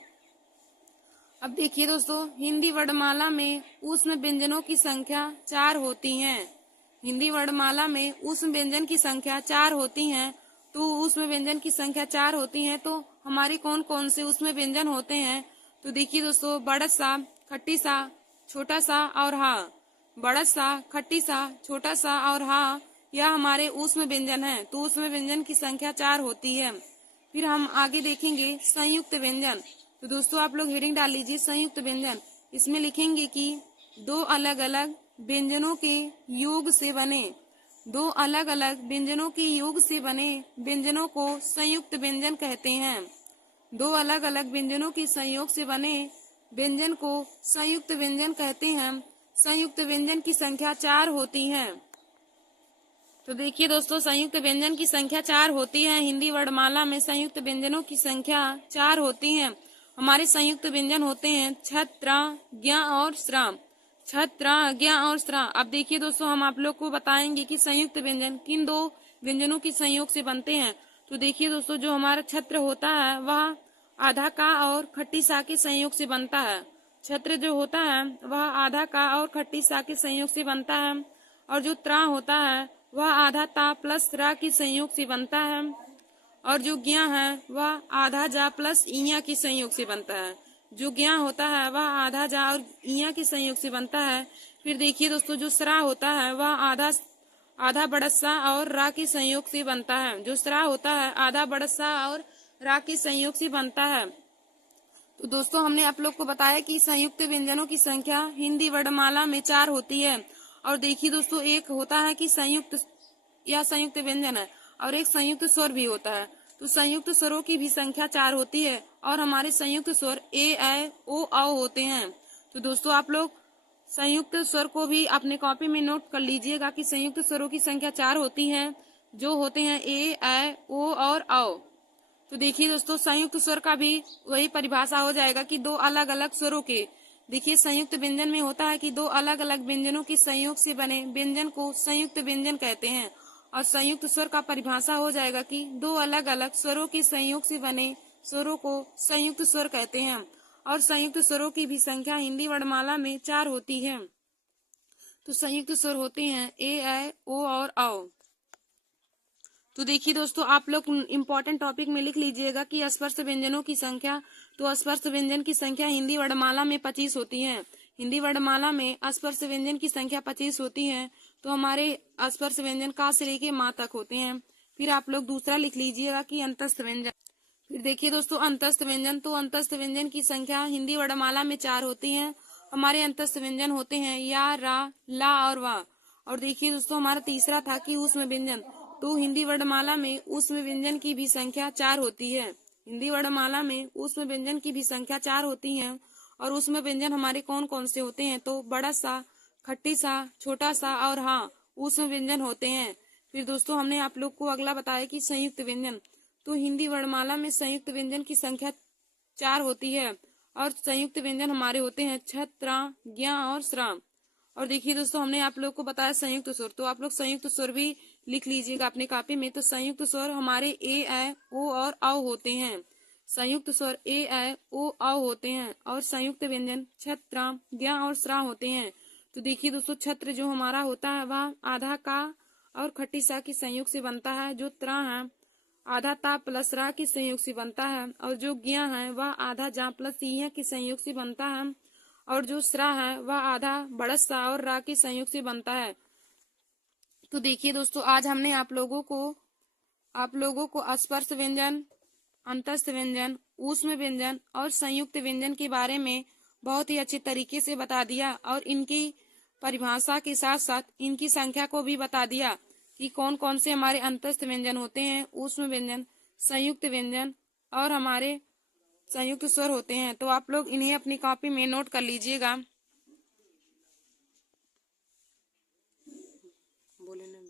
अब देखिए दोस्तों, हिंदी वर्णमाला में ऊष्म व्यंजनों की संख्या 4 होती है। हिंदी वर्णमाला में ऊष्म व्यंजन की संख्या 4 होती है। तो ऊष्म व्यंजन की संख्या 4 होती है तो हमारे कौन कौन से ऊष्म व्यंजन होते हैं। तो देखिए दोस्तों, बड़स सा, खट्टी सा, छोटा सा और हा। बड़स सा, खट्टी सा, छोटा सा और हा, यह हमारे ऊष्म व्यंजन है। तो ऊष्म व्यंजन की संख्या 4 होती है। फिर हम आगे देखेंगे संयुक्त व्यंजन। तो दोस्तों, आप लोग हेडिंग डाल लीजिए संयुक्त व्यंजन। इसमें लिखेंगे कि 2 अलग अलग व्यंजनों के योग से बने व्यंजनों को संयुक्त व्यंजन कहते हैं। 2 अलग अलग व्यंजनों के संयोग से बने व्यंजन को संयुक्त व्यंजन कहते हैं। संयुक्त व्यंजन की संख्या 4 होती है। तो देखिए दोस्तों, संयुक्त व्यंजन की संख्या 4 होती है। हिंदी वर्णमाला में संयुक्त व्यंजनों की संख्या 4 होती है। हमारे संयुक्त व्यंजन होते हैं छत्र, ज्ञ और श्राम। छत्र, ज्ञ और श्राम। अब देखिए दोस्तों, हम आप लोग को बताएंगे कि संयुक्त व्यंजन किन 2 व्यंजनों के संयोग से बनते हैं। तो देखिए दोस्तों, जो हमारा छत्र होता है वह आधा का और खट्टी सा के संयोग से बनता है। छत्र जो होता है वह आधा का और खट्टी सा के संयोग से बनता है। और जो त्रा होता है वह आधा ता प्लस रा के संयोग से बनता है। और जो ज्ञ है वह आधा जा प्लस इया के संयोग से बनता है। जो ज्ञ होता है वह आधा जा और इया के संयोग से बनता है। फिर देखिए दोस्तों, जो स्रा होता है वह आधा बड़स्सा और रा के संयोग से बनता है। जो स्रा होता है आधा बड़स्सा और रा के संयोग से बनता है। तो दोस्तों, हमने आप लोग को बताया कि संयुक्त व्यंजनों की संख्या हिंदी वर्णमाला में 4 होती है। और देखिए दोस्तों, एक होता है कि संयुक्त या संयुक्त व्यंजन है और एक संयुक्त स्वर भी होता है। तो संयुक्त स्वरों की भी संख्या 4 होती है और हमारे संयुक्त स्वर ए, ऐ, ओ, औ होते हैं। तो दोस्तों, आप लोग संयुक्त स्वर को भी अपने कॉपी में नोट कर लीजिएगा कि संयुक्त स्वरों की संख्या 4 होती है, जो होते हैं ए, ऐ, ओ और औ। तो देखिए दोस्तों, संयुक्त स्वर का भी वही परिभाषा हो जाएगा कि दो अलग अलग स्वरों के। देखिए, संयुक्त व्यंजन में होता है कि दो अलग अलग व्यंजनों के संयोग से बने व्यंजन को संयुक्त व्यंजन कहते हैं। और संयुक्त स्वर का परिभाषा हो जाएगा कि दो अलग अलग स्वरों के संयोग से बने स्वरों को संयुक्त स्वर कहते हैं। और संयुक्त स्वरों की भी संख्या हिंदी वर्णमाला में 4 होती है। तो संयुक्त स्वर होते हैं ए, ऐ, ओ और औ। तो देखिए दोस्तों, आप लोग इम्पोर्टेंट टॉपिक में लिख लीजिएगा कि स्पर्श व्यंजनों की संख्या। तो स्पर्श व्यंजन की संख्या हिंदी वर्णमाला में 25 होती है। हिंदी वर्णमाला में स्पर्श व्यंजन की संख्या 25 होती है। तो हमारे स्पर्श व्यंजन का से लेके माँ तक होते हैं। फिर आप लोग दूसरा लिख लीजिएगा कि अंतस्थ व्यंजन। फिर देखिए दोस्तों, अंतस्थ व्यंजन। तो अंतस्थ व्यंजन की संख्या हिंदी वर्णमाला में 4 होती है। हमारे अंतस्थ व्यंजन होते हैं या, रा, ला और वा। और देखिए दोस्तों, हमारा तीसरा था कि ऊष्म व्यंजन। तो हिंदी वर्णमाला में ऊष्म व्यंजन की भी संख्या 4 होती है। हिंदी वर्णमाला में ऊष्म व्यंजन की भी संख्या 4 होती है। और ऊष्म व्यंजन हमारे कौन कौन से होते हैं? तो बड़ा सा, खट्टी सा, छोटा सा और हाँ, ऊष्म व्यंजन होते हैं। फिर दोस्तों, हमने आप लोग को अगला बताया कि संयुक्त व्यंजन। तो हिंदी वर्णमाला में संयुक्त व्यंजन की संख्या 4 होती है। और संयुक्त व्यंजन हमारे होते हैं छ, त्रा, ज्ञ और स्रा। और देखिए दोस्तों, हमने आप लोग को बताया संयुक्त स्वर। तो आप लोग संयुक्त स्वर भी लिख लीजिएगा अपने कॉपी में। तो संयुक्त स्वर हमारे ए, ऐ, ओ और औ होते हैं। संयुक्त स्वर ए, ऐ, ओ, औ होते हैं। और संयुक्त व्यंजन छत्र, ज्ञ और स्रा होते हैं। तो देखिए दोस्तों, छत्र जो हमारा होता है वह आधा का और खट्टी सा के संयोग से बनता है। जो त्रा है आधा ता प्लस रा के संयोग से बनता है। और जो ज्ञ है वह आधा जा प्लस इया के संयोग से बनता है। और जो स्रा है वह आधा बड़स्सा और रा के संयोग से बनता है। तो देखिए दोस्तों, आज हमने आप लोगों को स्पर्श व्यंजन, अंतस्थ व्यंजन, ऊष्म व्यंजन और संयुक्त व्यंजन के बारे में बहुत ही अच्छे तरीके से बता दिया। और इनकी परिभाषा के साथ साथ इनकी संख्या को भी बता दिया कि कौन कौन से हमारे अंतस्थ व्यंजन होते हैं, ऊष्म व्यंजन, संयुक्त व्यंजन और हमारे संयुक्त स्वर होते हैं। तो आप लोग इन्हें अपनी कॉपी में नोट कर लीजिएगा। बोले ना।